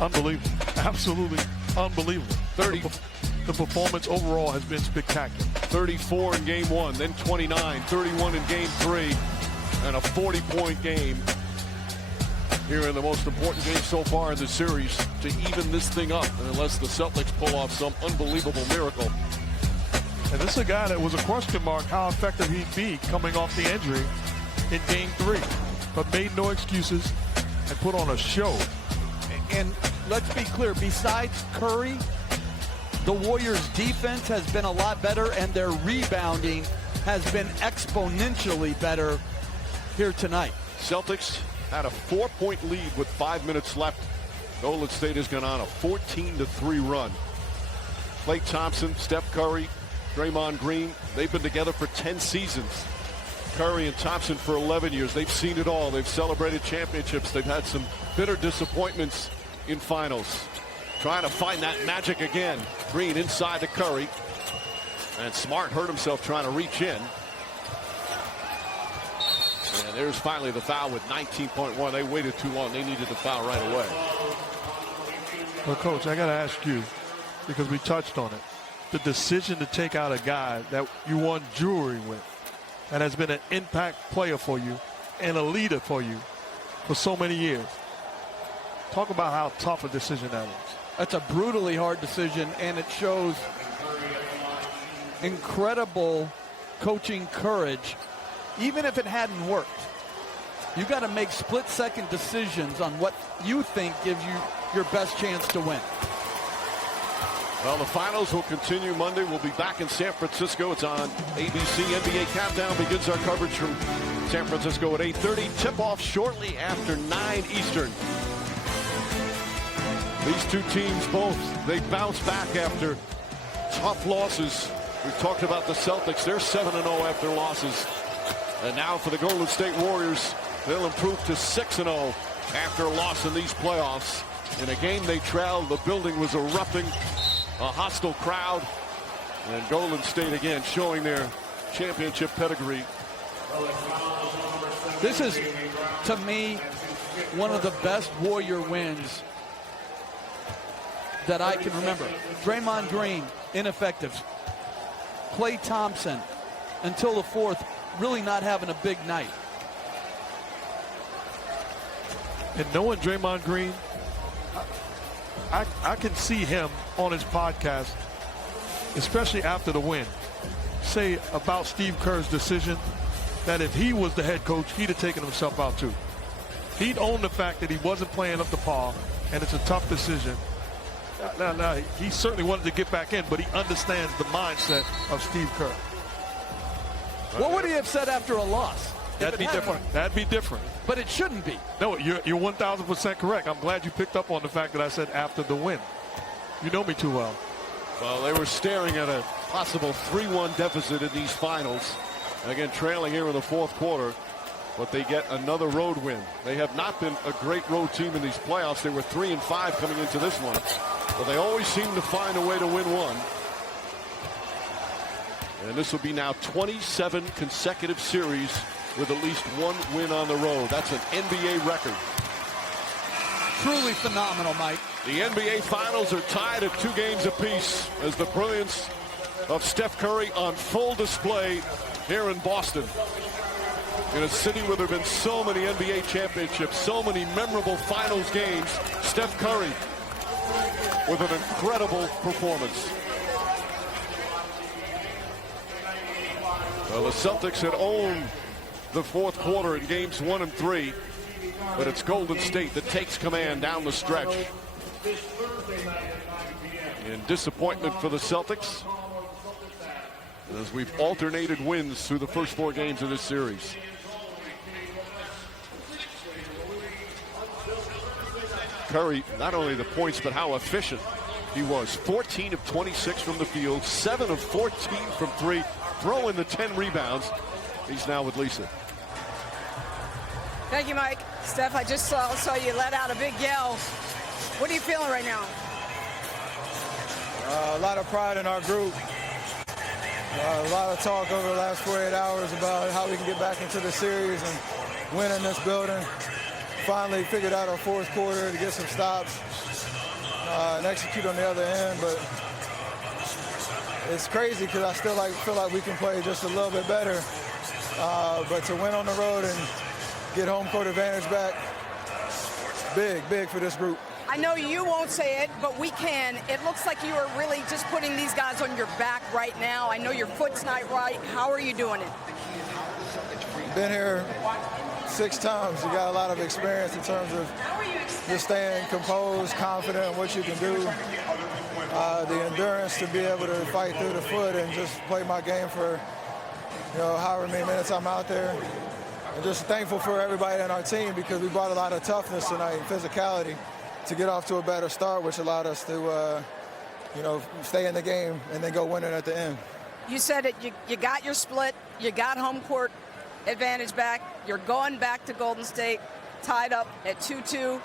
Unbelievable. Absolutely unbelievable. 30. The performance overall has been spectacular. 34 in game one, then 29, 31 in game three, and a 40-point game here in the most important game so far in the series to even this thing up, unless the Celtics pull off some unbelievable miracle. And this is a guy that was a question mark how effective he'd be coming off the injury in game three, but made no excuses and put on a show. And let's be clear, besides Curry, the Warriors' defense has been a lot better, and their rebounding has been exponentially better here tonight. Celtics had a 4-point lead with 5 minutes left. Golden State has gone on a 14-3 run. Klay Thompson, Steph Curry, Draymond Green, they've been together for 10 seasons. Curry and Thompson for 11 years. They've seen it all. They've celebrated championships. They've had some bitter disappointments in finals. Trying to find that magic again. Green inside to Curry. And Smart hurt himself trying to reach in. And there's finally the foul with 19.1. They waited too long. They needed the foul right away. Well, Coach, I got to ask you, because we touched on it, the decision to take out a guy that you won jewelry with, that has been an impact player for you and a leader for you for so many years. Talk about how tough a decision that is. That's a brutally hard decision, and it shows incredible coaching courage. Even if it hadn't worked, you got to make split-second decisions on what you think gives you your best chance to win. Well, the finals will continue Monday. We'll be back in San Francisco. It's on ABC. NBA Countdown begins our coverage from San Francisco at 8:30. Tip-off shortly after 9 Eastern. These two teams both, they bounce back after tough losses. We've talked about the Celtics. They're 7-0 after losses. And now for the Golden State Warriors, they'll improve to 6-0 after a loss in these playoffs. In a game they trailed, the building was erupting, a hostile crowd, and Golden State again showing their championship pedigree. This is, to me, one of the best Warrior wins that I can remember. Draymond Green, ineffective. Klay Thompson, until the fourth, really not having a big night. And knowing Draymond Green, I can see him on his podcast, especially after the win, say about Steve Kerr's decision that if he was the head coach, he'd have taken himself out too. He'd own the fact that he wasn't playing up to par, and it's a tough decision. Now, he certainly wanted to get back in, but he understands the mindset of Steve Kerr. What would he have said after a loss? That'd be different. That'd be different. But it shouldn't be. No, you're 1,000% correct. I'm glad you picked up on the fact that I said after the win. You know me too well. Well, they were staring at a possible 3-1 deficit in these finals. Again, trailing here in the fourth quarter, but they get another road win. They have not been a great road team in these playoffs. They were 3-5 coming into this one, but they always seem to find a way to win one. And this will be now 27 consecutive series with at least one win on the road. That's an NBA record. Truly phenomenal, Mike. The NBA Finals are tied at 2 games apiece as the brilliance of Steph Curry on full display here in Boston. In a city where there have been so many NBA championships, so many memorable finals games, Steph Curry with an incredible performance. Well, the Celtics had owned the fourth quarter in games 1 and 3, but it's Golden State that takes command down the stretch. In disappointment for the Celtics, as we've alternated wins through the first 4 games of this series. Curry, not only the points, but how efficient he was. 14 of 26 from the field, 7 of 14 from 3, throw in the 10 rebounds. He's now with Lisa. Thank you, Mike. Steph, I just saw you let out a big yell. What are you feeling right now? A lot of pride in our group. A lot of talk over the last 48 hours about how we can get back into the series and win in this building. Finally figured out our fourth quarter to get some stops and execute on the other end. But it's crazy because I still feel like we can play just a little bit better. But to win on the road and get home court advantage back, big for this group. I know you won't say it, but we can. It looks like you are really just putting these guys on your back right now. I know your foot's not right. How are you doing it? Been here 6 times. You got a lot of experience in terms of just staying composed, confident in what you can do. The endurance to be able to fight through the foot and just play my game for, however many minutes I'm out there. I'm just thankful for everybody on our team because we brought a lot of toughness tonight, physicality, to get off to a better start, which allowed us to, stay in the game and then go win it at the end. You said it. You got your split. You got home court advantage back. You're going back to Golden State, tied up at 2-2. You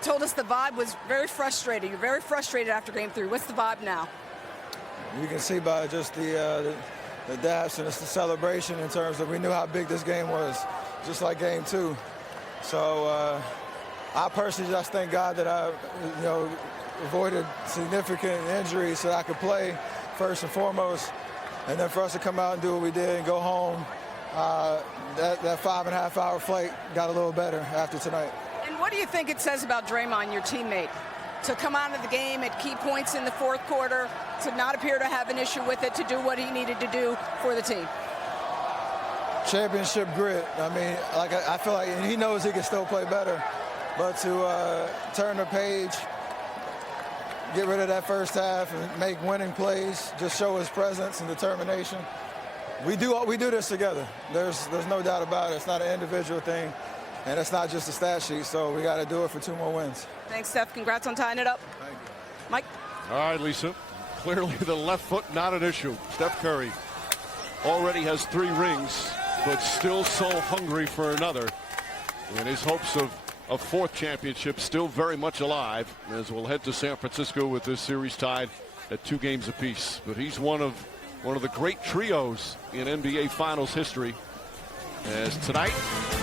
told us the vibe was very frustrated. You're very frustrated after Game 3. What's the vibe now? You can see by just the daps and it's the celebration in terms of we knew how big this game was, just like Game 2. So I personally just thank God that I, avoided significant injuries so that I could play first and foremost. And then for us to come out and do what we did and go home, that 5.5-hour flight got a little better after tonight. And what do you think it says about Draymond, your teammate, to come out of the game at key points in the fourth quarter, to not appear to have an issue with it, to do what he needed to do for the team? Championship grit. I mean, I feel like he knows he can still play better. But to turn the page, get rid of that first half and make winning plays, just show his presence and determination. We do this together. There's no doubt about it. It's not an individual thing, and it's not just a stat sheet, so we got to do it for 2 more wins. Thanks, Steph. Congrats on tying it up. Thank you. Mike? All right, Lisa. Clearly the left foot not an issue. Steph Curry already has 3 rings, but still so hungry for another. And his hopes of a 4th championship still very much alive as we'll head to San Francisco with this series tied at 2 games apiece. But he's one of the great trios in NBA Finals history. As tonight,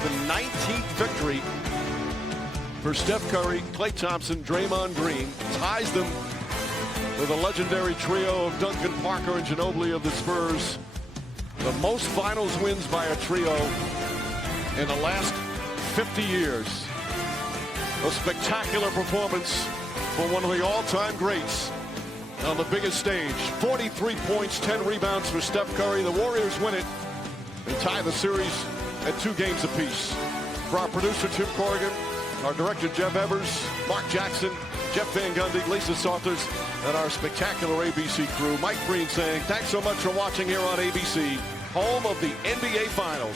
the 19th victory for Steph Curry, Klay Thompson, Draymond Green, ties them with a legendary trio of Duncan, Parker, and Ginobili of the Spurs. The most finals wins by a trio in the last 50 years. A spectacular performance for one of the all-time greats on the biggest stage. 43 points, 10 rebounds for Steph Curry. The Warriors win it and tie the series at 2 games apiece. For our producer, Tim Corrigan, our director, Jeff Evers, Mark Jackson, Jeff Van Gundy, Lisa Salters, and our spectacular ABC crew, Mike Breen saying thanks so much for watching here on ABC, home of the NBA Finals.